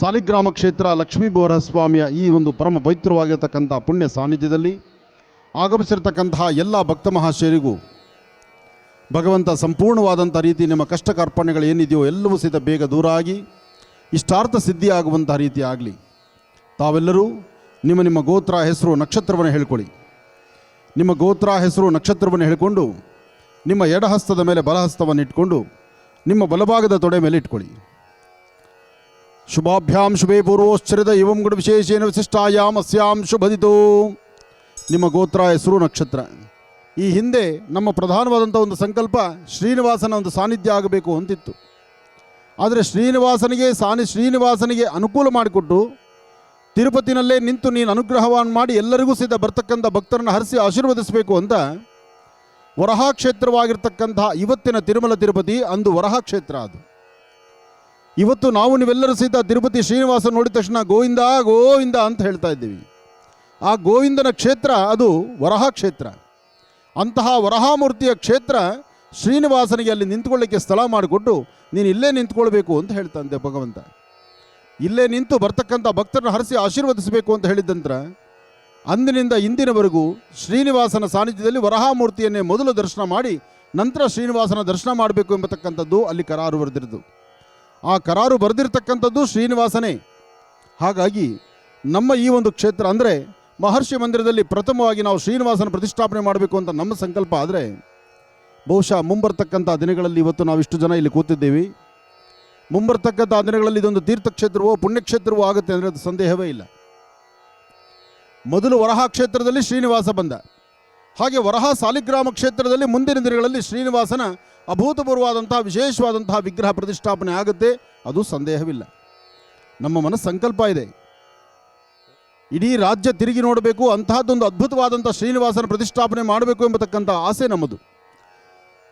ಸಾಲಿಗ್ರಾಮ ಕ್ಷೇತ್ರ ಲಕ್ಷ್ಮೀ ಬೋರಸ್ವಾಮಿಯ ಈ ಒಂದು ಪರಮ ಪವಿತ್ರವಾಗಿರತಕ್ಕಂಥ ಪುಣ್ಯ ಸಾನ್ನಿಧ್ಯದಲ್ಲಿ ಆಗಮಿಸಿರ್ತಕ್ಕಂತಹ ಎಲ್ಲ ಭಕ್ತ ಮಹಾಶಯರಿಗೂ ಭಗವಂತ ಸಂಪೂರ್ಣವಾದಂಥ ರೀತಿ ನಿಮ್ಮ ಕಷ್ಟ ಕಾರ್ಪಣ್ಯಗಳು ಏನಿದೆಯೋ ಎಲ್ಲವೂ ಸಹಿತ ಬೇಗ ದೂರ ಆಗಿ ಇಷ್ಟಾರ್ಥ ಸಿದ್ಧಿಯಾಗುವಂಥ ರೀತಿ ಆಗಲಿ. ತಾವೆಲ್ಲರೂ ನಿಮ್ಮ ನಿಮ್ಮ ಗೋತ್ರ ಹೆಸರು ನಕ್ಷತ್ರವನ್ನು ಹೇಳ್ಕೊಳ್ಳಿ. ನಿಮ್ಮ ಗೋತ್ರ ಹೆಸರು ನಕ್ಷತ್ರವನ್ನು ಹೇಳಿಕೊಂಡು ನಿಮ್ಮ ಎಡಹಸ್ತದ ಮೇಲೆ ಬಲಹಸ್ತವನ್ನು ಇಟ್ಕೊಂಡು ನಿಮ್ಮ ಬಲಭಾಗದ ತೊಡೆ ಮೇಲೆ ಇಟ್ಕೊಳ್ಳಿ. ಶುಭಾಭ್ಯಾಂ ಶುಭೇ ಪೂರ್ವೋಶ್ಚರಿತ ಇವಂ ಗುಣ ವಿಶೇಷೇನ ವಿಶಿಷ್ಟಾಯಾಮ್ ಅಸ್ಯಾಂ ಶುಭದಿತೋ. ನಿಮ್ಮ ಗೋತ್ರ ಹೆಸರು ನಕ್ಷತ್ರ. ಈ ಹಿಂದೆ ನಮ್ಮ ಪ್ರಧಾನವಾದಂಥ ಒಂದು ಸಂಕಲ್ಪ ಶ್ರೀನಿವಾಸನ ಒಂದು ಸಾನ್ನಿಧ್ಯ ಆಗಬೇಕು ಅಂತಿತ್ತು. ಆದರೆ ಶ್ರೀನಿವಾಸನಿಗೆ ಅನುಕೂಲ ಮಾಡಿಕೊಟ್ಟು ತಿರುಪತಿನಲ್ಲೇ ನಿಂತು ನೀನು ಅನುಗ್ರಹವನ್ನು ಮಾಡಿ ಎಲ್ಲರಿಗೂ ಸಹಿತ ಬರ್ತಕ್ಕಂಥ ಭಕ್ತರನ್ನು ಹರಿಸಿ ಆಶೀರ್ವದಿಸಬೇಕು ಅಂತ ವರಹಾ ಕ್ಷೇತ್ರವಾಗಿರ್ತಕ್ಕಂಥ ಇವತ್ತಿನ ತಿರುಮಲ ತಿರುಪತಿ ಅಂದು ವರಹಾ ಕ್ಷೇತ್ರ. ಅದು ಇವತ್ತು ನಾವು ನೀವೆಲ್ಲರೂ ಸಹಿತ ತಿರುಪತಿ ಶ್ರೀನಿವಾಸ ನೋಡಿದ ತಕ್ಷಣ ಗೋವಿಂದ ಗೋವಿಂದ ಅಂತ ಹೇಳ್ತಾ ಇದ್ದೀವಿ. ಆ ಗೋವಿಂದನ ಕ್ಷೇತ್ರ ಅದು ವರಹಾ ಕ್ಷೇತ್ರ. ಅಂತಹ ವರಹಾಮೂರ್ತಿಯ ಕ್ಷೇತ್ರ ಶ್ರೀನಿವಾಸನಿಗೆ ಅಲ್ಲಿ ನಿಂತ್ಕೊಳ್ಳಿಕ್ಕೆ ಸ್ಥಳ ಮಾಡಿಕೊಟ್ಟು ನೀನು ಇಲ್ಲೇ ನಿಂತ್ಕೊಳ್ಬೇಕು ಅಂತ ಹೇಳ್ತಂತೆ ಭಗವಂತ. ಇಲ್ಲೇ ನಿಂತು ಬರ್ತಕ್ಕಂಥ ಭಕ್ತರನ್ನು ಹರಿಸಿ ಆಶೀರ್ವದಿಸಬೇಕು ಅಂತ ಹೇಳಿದಂತರ ಅಂದಿನಿಂದ ಇಂದಿನವರೆಗೂ ಶ್ರೀನಿವಾಸನ ಸಾನ್ನಿಧ್ಯದಲ್ಲಿ ವರಹಾಮೂರ್ತಿಯನ್ನೇ ಮೊದಲು ದರ್ಶನ ಮಾಡಿ ನಂತರ ಶ್ರೀನಿವಾಸನ ದರ್ಶನ ಮಾಡಬೇಕು ಎಂಬತಕ್ಕಂಥದ್ದು ಅಲ್ಲಿ ಕರಾರು ಬರೆದಿರೋದು. ಆ ಕರಾರು ಬರೆದಿರ್ತಕ್ಕಂಥದ್ದು ಶ್ರೀನಿವಾಸನೇ. ಹಾಗಾಗಿ ನಮ್ಮ ಈ ಒಂದು ಕ್ಷೇತ್ರ ಅಂದರೆ ಮಹರ್ಷಿ ಮಂದಿರದಲ್ಲಿ ಪ್ರಥಮವಾಗಿ ನಾವು ಶ್ರೀನಿವಾಸನ ಪ್ರತಿಷ್ಠಾಪನೆ ಮಾಡಬೇಕು ಅಂತ ನಮ್ಮ ಸಂಕಲ್ಪ ಆದರೆ ಬಹುಶಃ ಮುಂಬರ್ತಕ್ಕಂಥ ದಿನಗಳಲ್ಲಿ ಇವತ್ತು ನಾವಿಷ್ಟು ಜನ ಇಲ್ಲಿ ಕೂತಿದ್ದೀವಿ. ಮುಂಬರ್ತಕ್ಕಂಥ ದಿನಗಳಲ್ಲಿ ಇದೊಂದು ತೀರ್ಥಕ್ಷೇತ್ರವೋ ಪುಣ್ಯಕ್ಷೇತ್ರವೋ ಆಗುತ್ತೆ ಅಂದರೆ ಅದು ಸಂದೇಹವೇ ಇಲ್ಲ. ಮೊದಲು ವರಹ ಕ್ಷೇತ್ರದಲ್ಲಿ ಶ್ರೀನಿವಾಸ ಬಂದ ಹಾಗೆ ವರಹ ಸಾಲಿಗ್ರಾಮ ಕ್ಷೇತ್ರದಲ್ಲಿ ಮುಂದಿನ ದಿನಗಳಲ್ಲಿ ಶ್ರೀನಿವಾಸನ ಅಭೂತಪೂರ್ವವಾದಂತಹ ವಿಶೇಷವಾದಂತಹ ವಿಗ್ರಹ ಪ್ರತಿಷ್ಠಾಪನೆ ಆಗುತ್ತೆ, ಅದು ಸಂದೇಹವಿಲ್ಲ. ನಮ್ಮ ಮನಸ್ಸು ಸಂಕಲ್ಪ ಇದೆ, ಇಡೀ ರಾಜ್ಯ ತಿರುಗಿ ನೋಡಬೇಕು, ಅಂತಹದ್ದೊಂದು ಅದ್ಭುತವಾದಂಥ ಶ್ರೀನಿವಾಸನ ಪ್ರತಿಷ್ಠಾಪನೆ ಮಾಡಬೇಕು ಎಂಬತಕ್ಕಂಥ ಆಸೆ ನಮ್ಮದು.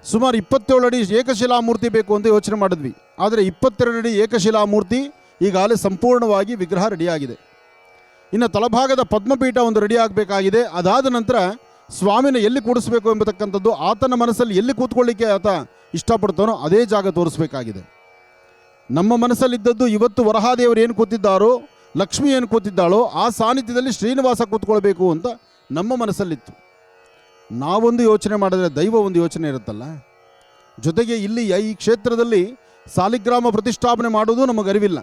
ಸುಮಾರು 27 ಅಡಿ ಏಕಶಿಲಾಮೂರ್ತಿ ಬೇಕು ಅಂತ ಯೋಚನೆ ಮಾಡಿದ್ವಿ. ಆದರೆ 22 ಅಡಿ ಏಕಶಿಲಾಮೂರ್ತಿ ಈಗಾಗಲೇ ಸಂಪೂರ್ಣವಾಗಿ ವಿಗ್ರಹ ರೆಡಿಯಾಗಿದೆ. ಇನ್ನು ತಳಭಾಗದ ಪದ್ಮಪೀಠ ಒಂದು ರೆಡಿ ಆಗಬೇಕಾಗಿದೆ. ಅದಾದ ನಂತರ ಸ್ವಾಮಿನ ಎಲ್ಲಿ ಕೂಡಿಸಬೇಕು ಎಂಬತಕ್ಕಂಥದ್ದು ಆತನ ಮನಸ್ಸಲ್ಲಿ ಎಲ್ಲಿ ಕೂತ್ಕೊಳ್ಳಿಕ್ಕೆ ಆತ ಇಷ್ಟಪಡ್ತಾನೋ ಅದೇ ಜಾಗ ತೋರಿಸಬೇಕಾಗಿದೆ. ನಮ್ಮ ಮನಸ್ಸಲ್ಲಿದ್ದದ್ದು ಇವತ್ತು ವರಹಾದೇವರು ಏನು ಕೂತಿದ್ದಾರೋ, ಲಕ್ಷ್ಮಿ ಏನು ಕೂತಿದ್ದಾಳೋ ಆ ಸಾನ್ನಿಧ್ಯದಲ್ಲಿ ಶ್ರೀನಿವಾಸ ಕೂತ್ಕೊಳ್ಬೇಕು ಅಂತ ನಮ್ಮ ಮನಸ್ಸಲ್ಲಿತ್ತು. ನಾವೊಂದು ಯೋಚನೆ ಮಾಡಿದ್ರೆ ದೈವ ಒಂದು ಯೋಚನೆ ಇರುತ್ತಲ್ಲ. ಜೊತೆಗೆ ಇಲ್ಲಿ ಈ ಕ್ಷೇತ್ರದಲ್ಲಿ ಸಾಲಿಗ್ರಾಮ ಪ್ರತಿಷ್ಠಾಪನೆ ಮಾಡೋದು ನಮಗೆ ಅರಿವಿಲ್ಲ.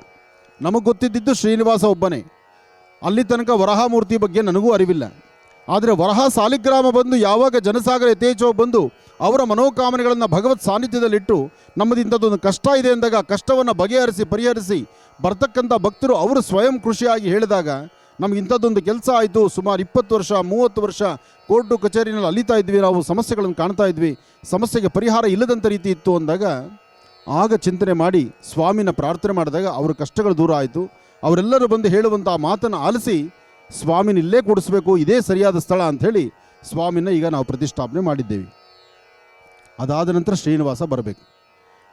ನಮಗೆ ಗೊತ್ತಿದ್ದು ಶ್ರೀನಿವಾಸ ಒಬ್ಬನೇ. ಅಲ್ಲಿ ತನಕ ವರಹಮೂರ್ತಿ ಬಗ್ಗೆ ನನಗೂ ಅರಿವಿಲ್ಲ. ಆದರೆ ವರಹ ಸಾಲಿಗ್ರಾಮ ಬಂದು ಯಾವಾಗ ಜನಸಾಗರ ಯಥೇಚ್ಛವಾಗಿ ಬಂದು ಅವರ ಮನೋಕಾಮನೆಗಳನ್ನು ಭಗವತ್ ಸಾನ್ನಿಧ್ಯದಲ್ಲಿಟ್ಟು ನಮ್ಮದು ಇಂಥದ್ದೊಂದು ಕಷ್ಟ ಇದೆ ಅಂದಾಗ ಕಷ್ಟವನ್ನು ಬಗೆಹರಿಸಿ ಪರಿಹರಿಸಿ ಬರ್ತಕ್ಕಂಥ ಭಕ್ತರು ಅವರು ಸ್ವಯಂ ಕೃಷಿಯಾಗಿ ಹೇಳಿದಾಗ ನಮ್ಗೆ ಇಂಥದ್ದೊಂದು ಕೆಲಸ ಆಯಿತು. ಸುಮಾರು 20 ವರ್ಷ 30 ವರ್ಷ ಕೋರ್ಟು ಕಚೇರಿನಲ್ಲಿ ಅಲಿತಾ ಇದ್ವಿ, ನಾವು ಸಮಸ್ಯೆಗಳನ್ನು ಕಾಣ್ತಾ ಇದ್ವಿ, ಸಮಸ್ಯೆಗೆ ಪರಿಹಾರ ಇಲ್ಲದಂಥ ರೀತಿ ಇತ್ತು ಅಂದಾಗ ಆಗ ಚಿಂತನೆ ಮಾಡಿ ಸ್ವಾಮಿನ ಪ್ರಾರ್ಥನೆ ಮಾಡಿದಾಗ ಅವರ ಕಷ್ಟಗಳು ದೂರ ಆಯಿತು. ಅವರೆಲ್ಲರೂ ಬಂದು ಹೇಳುವಂಥ ಮಾತನ್ನು ಆಲಿಸಿ ಸ್ವಾಮಿನ ಇಲ್ಲೇ ಕೂಡಿಸ್ಬೇಕು, ಇದೇ ಸರಿಯಾದ ಸ್ಥಳ ಅಂಥೇಳಿ ಸ್ವಾಮಿನ ಈಗ ನಾವು ಪ್ರತಿಷ್ಠಾಪನೆ ಮಾಡಿದ್ದೇವೆ. ಅದಾದ ನಂತರ ಶ್ರೀನಿವಾಸ ಬರಬೇಕು.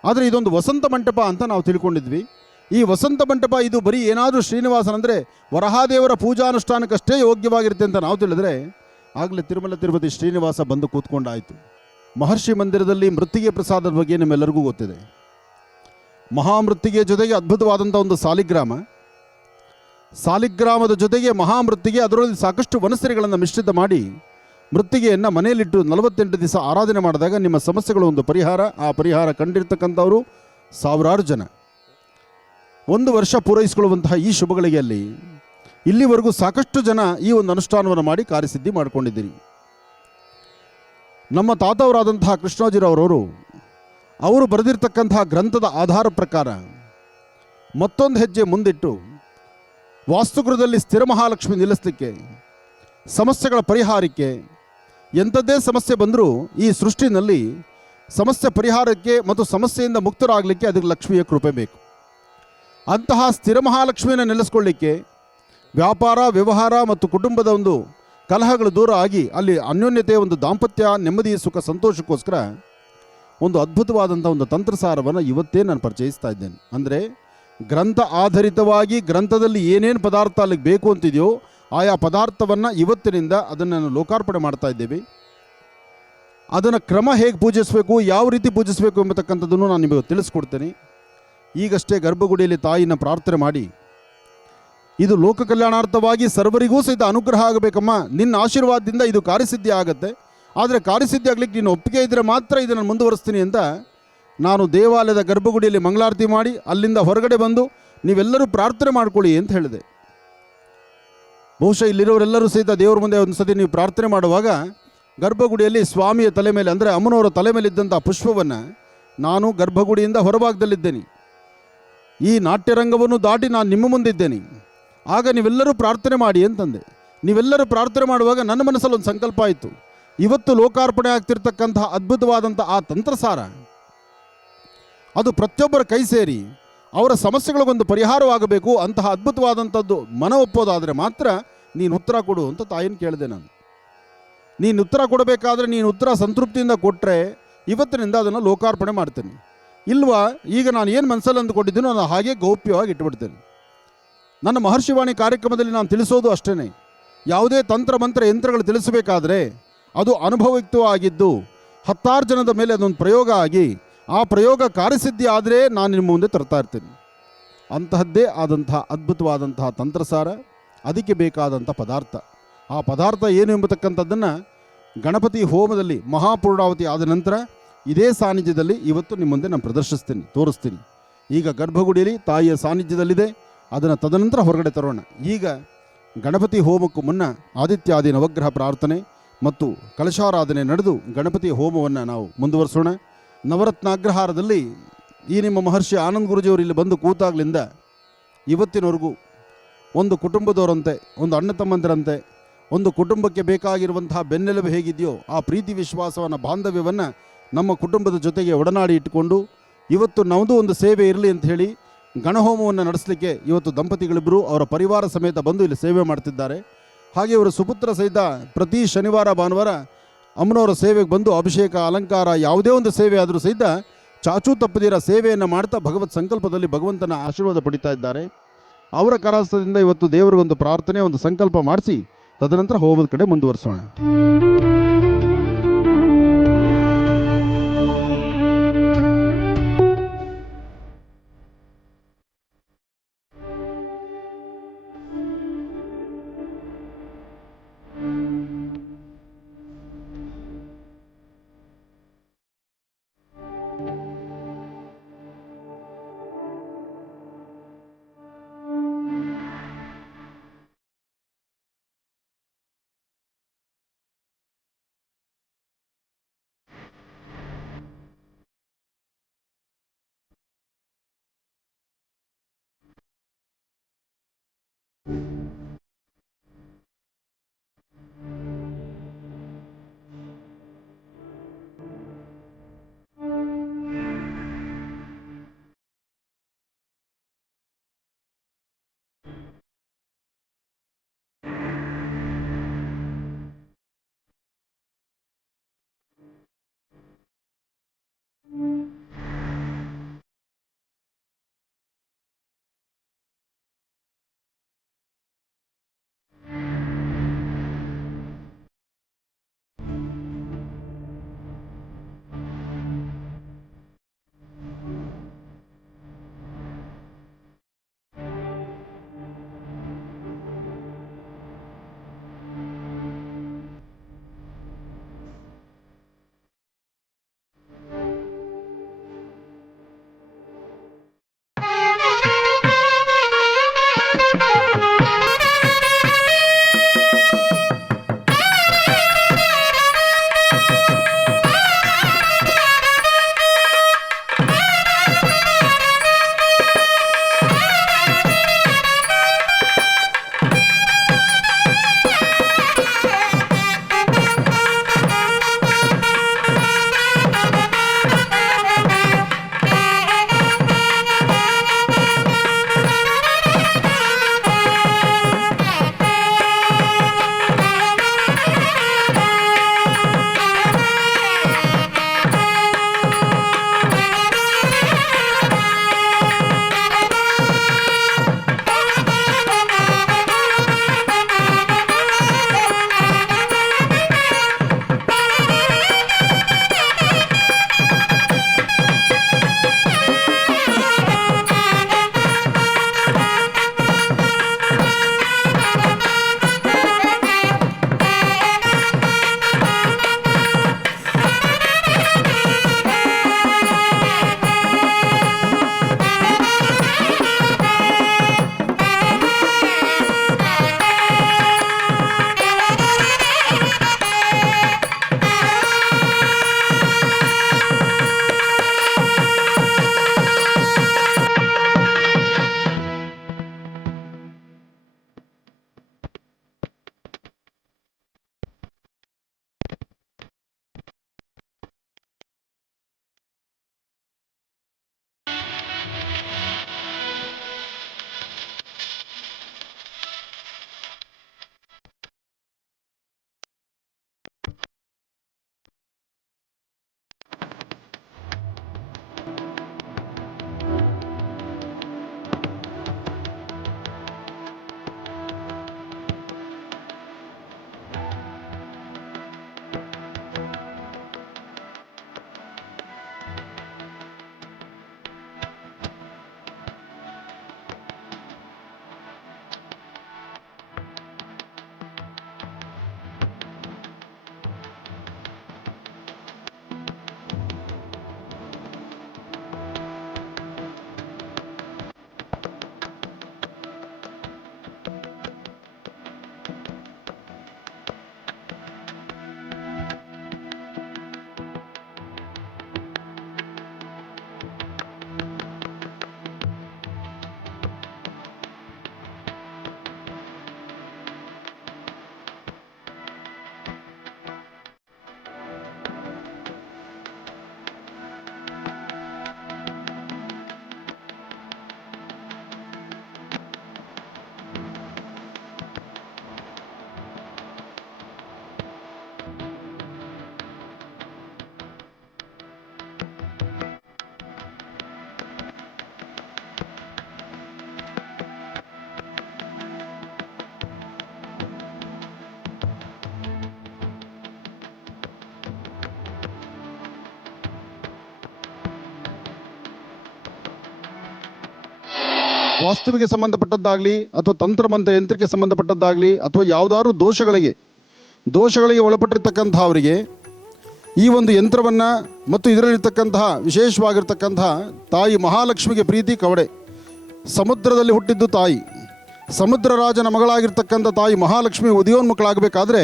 ಆದರೆ ಇದೊಂದು ವಸಂತ ಮಂಟಪ ಅಂತ ನಾವು ತಿಳ್ಕೊಂಡಿದ್ವಿ. ಈ ವಸಂತ ಮಂಟಪ ಇದು ಬರೀ ಏನಾದರೂ ಶ್ರೀನಿವಾಸನಂದರೆ ವರಹಾದೇವರ ಪೂಜಾನುಷ್ಠಾನಕ್ಕಷ್ಟೇ ಯೋಗ್ಯವಾಗಿರುತ್ತೆ ಅಂತ ನಾವು ತಿಳಿದ್ರೆ ಆಗಲೇ ತಿರುಮಲ ತಿರುಪತಿ ಶ್ರೀನಿವಾಸ ಬಂದು ಕೂತ್ಕೊಂಡಾಯಿತು. ಮಹರ್ಷಿ ಮಂದಿರದಲ್ಲಿ ಮೃತ್ತಿಗೆ ಪ್ರಸಾದದ ಬಗ್ಗೆ ನಿಮ್ಮೆಲ್ಲರಿಗೂ ಗೊತ್ತಿದೆ. ಮಹಾಮೃತ್ತಿಗೆ ಜೊತೆಗೆ ಅದ್ಭುತವಾದಂಥ ಒಂದು ಸಾಲಿಗ್ರಾಮ, ಸಾಲಿಗ್ರಾಮದ ಜೊತೆಗೆ ಮಹಾಮೃತ್ತಿಗೆ, ಅದರಲ್ಲಿ ಸಾಕಷ್ಟು ವನಸ್ಸರಿಗಳನ್ನು ಮಿಶ್ರಿತ ಮಾಡಿ ಮೃತ್ತಿಗೆಯನ್ನು ಮನೆಯಲ್ಲಿಟ್ಟು 48 ದಿವಸ ಆರಾಧನೆ ಮಾಡಿದಾಗ ನಿಮ್ಮ ಸಮಸ್ಯೆಗಳು ಒಂದು ಪರಿಹಾರ. ಆ ಪರಿಹಾರ ಕಂಡಿರ್ತಕ್ಕಂಥವರು ಸಾವಿರಾರು ಜನ. 1 ವರ್ಷ ಪೂರೈಸಿಕೊಳ್ಳುವಂತಹ ಈ ಶುಭಗಳಿಗೆಯಲ್ಲಿ ಇಲ್ಲಿವರೆಗೂ ಸಾಕಷ್ಟು ಜನ ಈ ಒಂದು ಅನುಷ್ಠಾನವನ್ನು ಮಾಡಿ ಕಾರ್ಯಸಿದ್ಧಿ ಮಾಡಿಕೊಂಡಿದ್ದೀರಿ. ನಮ್ಮ ತಾತವರಾದಂತಹ ಕೃಷ್ಣೋಜಿರವರವರು ಅವರು ಬರೆದಿರ್ತಕ್ಕಂತಹ ಗ್ರಂಥದ ಆಧಾರ ಪ್ರಕಾರ ಮತ್ತೊಂದು ಹೆಜ್ಜೆ ಮುಂದಿಟ್ಟು ವಾಸ್ತುಗೃಹದಲ್ಲಿ ಸ್ಥಿರ ಮಹಾಲಕ್ಷ್ಮಿ ನಿಲ್ಲಿಸಲಿಕ್ಕೆ, ಸಮಸ್ಯೆಗಳ ಪರಿಹಾರಕ್ಕೆ, ಎಂಥದ್ದೇ ಸಮಸ್ಯೆ ಬಂದರೂ ಈ ಸೃಷ್ಟಿನಲ್ಲಿ ಸಮಸ್ಯೆ ಪರಿಹಾರಕ್ಕೆ ಮತ್ತು ಸಮಸ್ಯೆಯಿಂದ ಮುಕ್ತರಾಗಲಿಕ್ಕೆ ಅದಕ್ಕೆ ಲಕ್ಷ್ಮಿಯ ಕೃಪೆ ಬೇಕು. ಅಂತಹ ಸ್ಥಿರ ಮಹಾಲಕ್ಷ್ಮಿಯನ್ನು ನೆಲೆಸ್ಕೊಳ್ಳಿಕ್ಕೆ ವ್ಯಾಪಾರ ವ್ಯವಹಾರ ಮತ್ತು ಕುಟುಂಬದ ಒಂದು ಕಲಹಗಳು ದೂರ ಆಗಿ ಅಲ್ಲಿ ಅನ್ಯೋನ್ಯತೆಯ ಒಂದು ದಾಂಪತ್ಯ ನೆಮ್ಮದಿ ಸುಖ ಸಂತೋಷಕ್ಕೋಸ್ಕರ ಒಂದು ಅದ್ಭುತವಾದಂಥ ಒಂದು ತಂತ್ರಸಾರವನ್ನು ಇವತ್ತೇ ನಾನು ಪರಿಚಯಿಸ್ತಾ ಇದ್ದೇನೆ. ಅಂದರೆ ಗ್ರಂಥ ಆಧಾರಿತವಾಗಿ ಗ್ರಂಥದಲ್ಲಿ ಏನೇನು ಪದಾರ್ಥ ಅಲ್ಲಿಗೆ ಬೇಕು ಅಂತಿದೆಯೋ ಆಯಾ ಪದಾರ್ಥವನ್ನು ಇವತ್ತಿನಿಂದ ಅದನ್ನು ಲೋಕಾರ್ಪಣೆ ಮಾಡ್ತಾ ಇದ್ದೇವೆ. ಅದನ್ನು ಕ್ರಮ ಹೇಗೆ ಪೂಜಿಸಬೇಕು, ಯಾವ ರೀತಿ ಪೂಜಿಸಬೇಕು ಎಂಬತಕ್ಕಂಥದ್ದನ್ನು ನಾನು ನಿಮಗೆ ತಿಳಿಸ್ಕೊಡ್ತೇನೆ. ಈಗಷ್ಟೇ ಗರ್ಭಗುಡಿಯಲ್ಲಿ ತಾಯಿನ ಪ್ರಾರ್ಥನೆ ಮಾಡಿ, ಇದು ಲೋಕ ಕಲ್ಯಾಣಾರ್ಥವಾಗಿ ಸರ್ವರಿಗೂ ಸಹಿತ ಅನುಗ್ರಹ ಆಗಬೇಕಮ್ಮ, ನಿನ್ನ ಆಶೀರ್ವಾದದಿಂದ ಇದು ಕಾರ್ಯಸಿದ್ಧಿ ಆಗುತ್ತೆ, ಆದರೆ ಕಾರ್ಯಸಿದ್ಧಿ ಆಗಲಿಕ್ಕೆ ನೀನು ಒಪ್ಪಿಗೆ ಇದ್ದರೆ ಮಾತ್ರ ಇದನ್ನು ಮುಂದುವರಿಸ್ತೀನಿ ಅಂತ ನಾನು ದೇವಾಲಯದ ಗರ್ಭಗುಡಿಯಲ್ಲಿ ಮಂಗಳಾರತಿ ಮಾಡಿ ಅಲ್ಲಿಂದ ಹೊರಗಡೆ ಬಂದು ನೀವೆಲ್ಲರೂ ಪ್ರಾರ್ಥನೆ ಮಾಡ್ಕೊಳ್ಳಿ ಅಂತ ಹೇಳಿದೆ. ಬಹುಶಃ ಇಲ್ಲಿರೋರೆಲ್ಲರೂ ಸಹಿತ ದೇವರ ಮುಂದೆ ಒಂದು ಸತಿ ನೀವು ಪ್ರಾರ್ಥನೆ ಮಾಡುವಾಗ ಗರ್ಭಗುಡಿಯಲ್ಲಿ ಸ್ವಾಮಿಯ ತಲೆ ಮೇಲೆ, ಅಂದರೆ ಅಮ್ಮನವರ ತಲೆ ಮೇಲಿದ್ದಂಥ ಪುಷ್ಪವನ್ನು ನಾನು ಗರ್ಭಗುಡಿಯಿಂದ ಹೊರಭಾಗದಲ್ಲಿದ್ದೇನೆ, ಈ ನಾಟ್ಯರಂಗವನ್ನು ದಾಟಿ ನಾನು ನಿಮ್ಮ ಮುಂದಿದ್ದೇನೆ, ಆಗ ನೀವೆಲ್ಲರೂ ಪ್ರಾರ್ಥನೆ ಮಾಡಿ ಅಂತಂದೆ. ನೀವೆಲ್ಲರೂ ಪ್ರಾರ್ಥನೆ ಮಾಡುವಾಗ ನನ್ನ ಮನಸ್ಸಲ್ಲಿ ಒಂದು ಸಂಕಲ್ಪ ಆಯಿತು. ಇವತ್ತು ಲೋಕಾರ್ಪಣೆ ಆಗ್ತಿರ್ತಕ್ಕಂತಹ ಅದ್ಭುತವಾದಂಥ ಆ ತಂತ್ರಸಾರ ಅದು ಪ್ರತಿಯೊಬ್ಬರ ಕೈ ಸೇರಿ ಅವರ ಸಮಸ್ಯೆಗಳಿಗೊಂದು ಪರಿಹಾರವಾಗಬೇಕು. ಅಂತಹ ಅದ್ಭುತವಾದಂಥದ್ದು ಮನ ಒಪ್ಪೋದಾದರೆ ಮಾತ್ರ ನೀನು ಉತ್ತರ ಕೊಡು ಅಂತ ತಾಯಿನ ಕೇಳಿದೆ ನಾನು. ನೀನು ಉತ್ತರ ಕೊಡಬೇಕಾದ್ರೆ ನೀನು ಉತ್ತರ ಸಂತೃಪ್ತಿಯಿಂದ ಕೊಟ್ಟರೆ ಇವತ್ತಿನಿಂದ ಅದನ್ನು ಲೋಕಾರ್ಪಣೆ ಮಾಡ್ತೇನೆ. ಇಲ್ವಾ ಈಗ ನಾನು ಏನು ಮನಸ್ಸಲ್ಲಿ ಅಂದುಕೊಂಡಿದ್ದೀನೋ ನಾನು ಹಾಗೆ ಗೌಪ್ಯವಾಗಿ ಇಟ್ಬಿಡ್ತೇನೆ. ನನ್ನ ಮಹರ್ಷಿವಾಣಿ ಕಾರ್ಯಕ್ರಮದಲ್ಲಿ ನಾನು ತಿಳಿಸೋದು ಅಷ್ಟೇ. ಯಾವುದೇ ತಂತ್ರ ಮಂತ್ರ ಯಂತ್ರಗಳು ತಿಳಿಸಬೇಕಾದ್ರೆ ಅದು ಅನುಭವಯುಕ್ತವಾಗಿದ್ದು 10 ಜನದ ಮೇಲೆ ಅದೊಂದು ಪ್ರಯೋಗ ಆಗಿ ಆ ಪ್ರಯೋಗ ಕಾರ್ಯಸಿದ್ಧಿ ಆದರೆ ನಾನು ನಿಮ್ಮ ಮುಂದೆ ತರ್ತಾ ಇರ್ತೀನಿ. ಅಂತಹದ್ದೇ ಆದಂತಹ ಅದ್ಭುತವಾದಂತಹ ತಂತ್ರಸಾರ, ಅದಕ್ಕೆ ಬೇಕಾದಂಥ ಪದಾರ್ಥ. ಆ ಪದಾರ್ಥ ಏನು ಎಂಬತಕ್ಕಂಥದ್ದನ್ನು ಗಣಪತಿ ಹೋಮದಲ್ಲಿ ಮಹಾಪೂರ್ಣಾವತಿ ಆದ ನಂತರ ಇದೇ ಸಾನ್ನಿಧ್ಯದಲ್ಲಿ ಇವತ್ತು ನಿಮ್ಮ ಮುಂದೆ ನಾನು ಪ್ರದರ್ಶಿಸ್ತೀನಿ, ತೋರಿಸ್ತೀನಿ. ಈಗ ಗರ್ಭಗುಡಿಯಲ್ಲಿ ತಾಯಿಯ ಸಾನ್ನಿಧ್ಯದಲ್ಲಿದೆ, ಅದನ್ನು ತದನಂತರ ಹೊರಗಡೆ ತರೋಣ. ಈಗ ಗಣಪತಿ ಹೋಮಕ್ಕೂ ಮುನ್ನ ಆದಿತ್ಯಾದಿ ನವಗ್ರಹ ಪ್ರಾರ್ಥನೆ ಮತ್ತು ಕಲಶಾರಾಧನೆ ನಡೆದು ಗಣಪತಿ ಹೋಮವನ್ನು ನಾವು ಮುಂದುವರಿಸೋಣ. ನವರತ್ನಾಗ್ರಹಾರದಲ್ಲಿ ಈ ನಿಮ್ಮ ಮಹರ್ಷಿ ಆನಂದ್ ಗುರುಜಿಯವರು ಇಲ್ಲಿ ಬಂದು ಕೂತಾಗ್ಲಿಂದ ಇವತ್ತಿನವರೆಗೂ ಒಂದು ಕುಟುಂಬದವರಂತೆ, ಒಂದು ಅಣ್ಣ ತಮ್ಮಂದಿರಂತೆ, ಒಂದು ಕುಟುಂಬಕ್ಕೆ ಬೇಕಾಗಿರುವಂತಹ ಬೆನ್ನೆಲುಬು ಹೇಗಿದೆಯೋ ಆ ಪ್ರೀತಿ ವಿಶ್ವಾಸವನ್ನು, ಬಾಂಧವ್ಯವನ್ನು ನಮ್ಮ ಕುಟುಂಬದ ಜೊತೆಗೆ ಒಡನಾಡಿ ಇಟ್ಟುಕೊಂಡು ಇವತ್ತು ನಮ್ಮದು ಒಂದು ಸೇವೆ ಇರಲಿ ಅಂತ ಹೇಳಿ ಗಣಹೋಮವನ್ನು ನಡೆಸಲಿಕ್ಕೆ ಇವತ್ತು ದಂಪತಿಗಳಿಬ್ಬರು ಅವರ ಪರಿವಾರ ಸಮೇತ ಬಂದು ಇಲ್ಲಿ ಸೇವೆ ಮಾಡ್ತಿದ್ದಾರೆ. ಹಾಗೆ ಇವರು ಸುಪುತ್ರ ಸಹಿತ ಪ್ರತಿ ಶನಿವಾರ ಭಾನುವಾರ ಅಮ್ಮನವರ ಸೇವೆಗೆ ಬಂದು ಅಭಿಷೇಕ, ಅಲಂಕಾರ, ಯಾವುದೇ ಒಂದು ಸೇವೆ ಆದರೂ ಸಹಿತ ಚಾಚೂ ತಪ್ಪದಿರ ಸೇವೆಯನ್ನು ಮಾಡ್ತಾ ಭಗವತ್ ಸಂಕಲ್ಪದಲ್ಲಿ ಭಗವಂತನ ಆಶೀರ್ವಾದ ಪಡಿತಾ ಇದ್ದಾರೆ. ಅವರ ಕರಾಸ್ತದಿಂದ ಇವತ್ತು ದೇವರಿಗೊಂದು ಪ್ರಾರ್ಥನೆ, ಒಂದು ಸಂಕಲ್ಪ ಮಾಡಿಸಿ ತದನಂತರ ಹೋಮದ ಕಡೆ ಮುಂದುವರಿಸೋಣ. ವಾಸ್ತುವಿಗೆ ಸಂಬಂಧಪಟ್ಟದ್ದಾಗಲಿ ಅಥವಾ ತಂತ್ರಮಂತ್ರ ಯಂತ್ರಕ್ಕೆ ಸಂಬಂಧಪಟ್ಟದ್ದಾಗಲಿ ಅಥವಾ ಯಾವುದಾದ್ರೂ ದೋಷಗಳಿಗೆ ಒಳಪಟ್ಟಿರ್ತಕ್ಕಂಥವರಿಗೆ ಈ ಒಂದು ಯಂತ್ರವನ್ನು ಮತ್ತು ಇದರಲ್ಲಿರ್ತಕ್ಕಂತಹ ವಿಶೇಷವಾಗಿರ್ತಕ್ಕಂತಹ ತಾಯಿ ಮಹಾಲಕ್ಷ್ಮಿಗೆ ಪ್ರೀತಿ ಕವಡೆ. ಸಮುದ್ರದಲ್ಲಿ ಹುಟ್ಟಿದ್ದು ತಾಯಿ, ಸಮುದ್ರ ರಾಜನ ಮಗಳಾಗಿರ್ತಕ್ಕಂಥ ತಾಯಿ ಮಹಾಲಕ್ಷ್ಮಿ ಉದಯೋನ್ಮುಖಳಾಗಬೇಕಾದ್ರೆ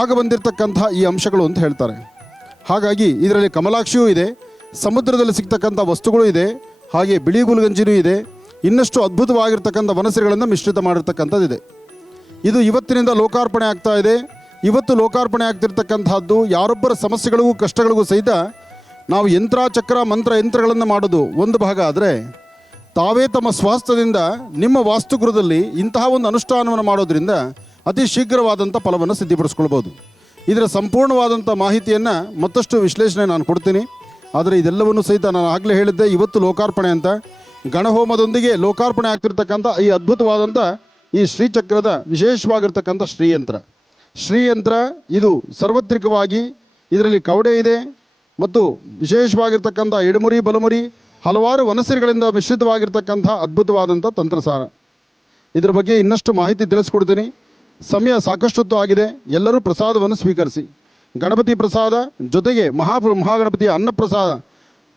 ಆಗ ಬಂದಿರತಕ್ಕಂತಹ ಈ ಅಂಶಗಳು ಅಂತ ಹೇಳ್ತಾರೆ. ಹಾಗಾಗಿ ಇದರಲ್ಲಿ ಕಮಲಾಕ್ಷಿಯೂ ಇದೆ, ಸಮುದ್ರದಲ್ಲಿ ಸಿಗ್ತಕ್ಕಂಥ ವಸ್ತುಗಳು ಇದೆ, ಹಾಗೆ ಬಿಳಿ ಗುಲ್ಗಂಜಿನೂ ಇದೆ, ಇನ್ನಷ್ಟು ಅದ್ಭುತವಾಗಿರ್ತಕ್ಕಂಥ ವನಸಿರಿಗಳನ್ನು ಮಿಶ್ರಿತ ಮಾಡಿರ್ತಕ್ಕಂಥದ್ದಿದೆ. ಇದು ಇವತ್ತಿನಿಂದ ಲೋಕಾರ್ಪಣೆ ಆಗ್ತಾ ಇದೆ. ಇವತ್ತು ಲೋಕಾರ್ಪಣೆ ಆಗ್ತಿರ್ತಕ್ಕಂಥದ್ದು ಯಾರೊಬ್ಬರ ಸಮಸ್ಯೆಗಳಿಗೂ ಕಷ್ಟಗಳಿಗೂ ಸಹಿತ ನಾವು ಯಂತ್ರ ಚಕ್ರ ಮಂತ್ರ ಯಂತ್ರಗಳನ್ನು ಮಾಡೋದು ಒಂದು ಭಾಗ ಆದರೆ, ತಾವೇ ತಮ್ಮ ಸ್ವಾಸ್ಥ್ಯದಿಂದ ನಿಮ್ಮ ವಾಸ್ತುಗೃಹದಲ್ಲಿ ಇಂತಹ ಒಂದು ಅನುಷ್ಠಾನವನ್ನು ಮಾಡೋದ್ರಿಂದ ಅತಿ ಶೀಘ್ರವಾದಂಥ ಫಲವನ್ನು ಸಿದ್ಧಿಪಡಿಸ್ಕೊಳ್ಬೋದು. ಇದರ ಸಂಪೂರ್ಣವಾದಂಥ ಮಾಹಿತಿಯನ್ನು ಮತ್ತಷ್ಟು ವಿಶ್ಲೇಷಣೆ ನಾನು ಕೊಡ್ತೀನಿ. ಆದರೆ ಇದೆಲ್ಲವನ್ನು ಸಹಿತ ನಾನು ಆಗಲೇ ಹೇಳಿದ್ದೆ, ಇವತ್ತು ಲೋಕಾರ್ಪಣೆ ಅಂತ ಗಣಹೋಮದೊಂದಿಗೆ ಲೋಕಾರ್ಪಣೆ ಆಗ್ತಿರ್ತಕ್ಕಂಥ ಈ ಅದ್ಭುತವಾದಂಥ ಈ ಶ್ರೀಚಕ್ರದ ವಿಶೇಷವಾಗಿರ್ತಕ್ಕಂಥ ಶ್ರೀಯಂತ್ರ ಇದು ಸಾರ್ವತ್ರಿಕವಾಗಿ ಇದರಲ್ಲಿ ಕವಡೆ ಇದೆ ಮತ್ತು ವಿಶೇಷವಾಗಿರ್ತಕ್ಕಂಥ ಎಡಮುರಿ ಬಲಮುರಿ ಹಲವಾರು ವನಸಿರಿಗಳಿಂದ ಮಿಶ್ರಿತವಾಗಿರ್ತಕ್ಕಂಥ ಅದ್ಭುತವಾದಂಥ ತಂತ್ರಸಾರ. ಇದರ ಬಗ್ಗೆ ಇನ್ನಷ್ಟು ಮಾಹಿತಿ ತಿಳಿಸ್ಕೊಡ್ತೀನಿ. ಸಮಯ ಸಾಕಷ್ಟು ಆಗಿದೆ. ಎಲ್ಲರೂ ಪ್ರಸಾದವನ್ನು ಸ್ವೀಕರಿಸಿ. ಗಣಪತಿ ಪ್ರಸಾದ ಜೊತೆಗೆ ಮಹಾಗಣಪತಿಯ ಅನ್ನಪ್ರಸಾದ.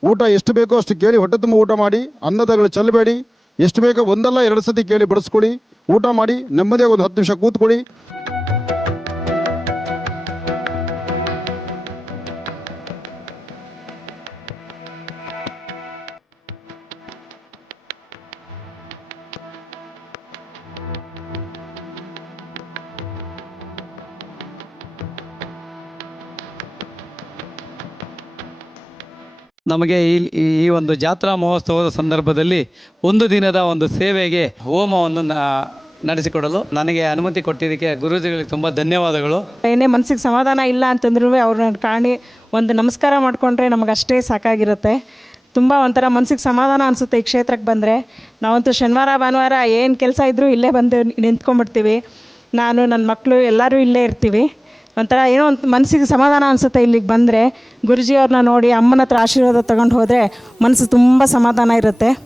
ಊಟ ಎಷ್ಟು ಬೇಕೋ ಅಷ್ಟು ಕೇಳಿ ಹೊಟ್ಟೆ ತುಂಬ ಊಟ ಮಾಡಿ, ಅನ್ನದಗಳು ಚೆಲ್ಲಬೇಡಿ. ಎಷ್ಟು ಬೇಕೋ ಒಂದಲ್ಲ 2 ಸತಿ ಕೇಳಿ ಬಡಿಸ್ಕೊಳ್ಳಿ, ಊಟ ಮಾಡಿ ನೆಮ್ಮದಿಯಾಗಿ ಒಂದು 10 ನಿಮಿಷ ಕೂತ್ಕೊಳ್ಳಿ. ನಮಗೆ ಈ ಒಂದು ಜಾತ್ರಾ ಮಹೋತ್ಸವದ ಸಂದರ್ಭದಲ್ಲಿ ಒಂದು ದಿನದ ಒಂದು ಸೇವೆಗೆ ಹೋಮವನ್ನು ನಡೆಸಿಕೊಡಲು ನನಗೆ ಅನುಮತಿ ಕೊಟ್ಟಿದ್ದಕ್ಕೆ ಗುರೂಜಿಗಳಿಗೆ ತುಂಬ ಧನ್ಯವಾದಗಳು. ಏನೇ ಮನಸ್ಸಿಗೆ ಸಮಾಧಾನ ಇಲ್ಲ ಅಂತಂದ್ರೂ ಅವ್ರನ್ನ ಕಾಣಿ ಒಂದು ನಮಸ್ಕಾರ ಮಾಡಿಕೊಂಡ್ರೆ ನಮಗೆ ಅಷ್ಟೇ ಸಾಕಾಗಿರುತ್ತೆ. ತುಂಬ ಒಂಥರ ಮನಸ್ಸಿಗೆ ಸಮಾಧಾನ ಅನಿಸುತ್ತೆ. ಈ ಕ್ಷೇತ್ರಕ್ಕೆ ಬಂದರೆ ನಾವಂತೂ ಶನಿವಾರ ಭಾನುವಾರ ಏನು ಕೆಲಸ ಇದ್ದರೂ ಇಲ್ಲೇ ಬಂದು ನಿಂತ್ಕೊಂಡ್ಬಿಡ್ತೀವಿ. ನಾನು ನನ್ನ ಮಕ್ಕಳು ಎಲ್ಲರೂ ಇಲ್ಲೇ ಇರ್ತೀವಿ. ಒಂಥರ ಏನೋ ಒಂದು ಮನಸ್ಸಿಗೆ ಸಮಾಧಾನ ಅನಿಸುತ್ತೆ. ಇಲ್ಲಿಗೆ ಬಂದರೆ ಗುರುಜಿಯವ್ರನ್ನ ನೋಡಿ ಅಮ್ಮನ ಹತ್ರ ಆಶೀರ್ವಾದ ತೊಗೊಂಡು ಹೋದರೆ ಮನಸ್ಸು ತುಂಬ ಸಮಾಧಾನ ಇರುತ್ತೆ.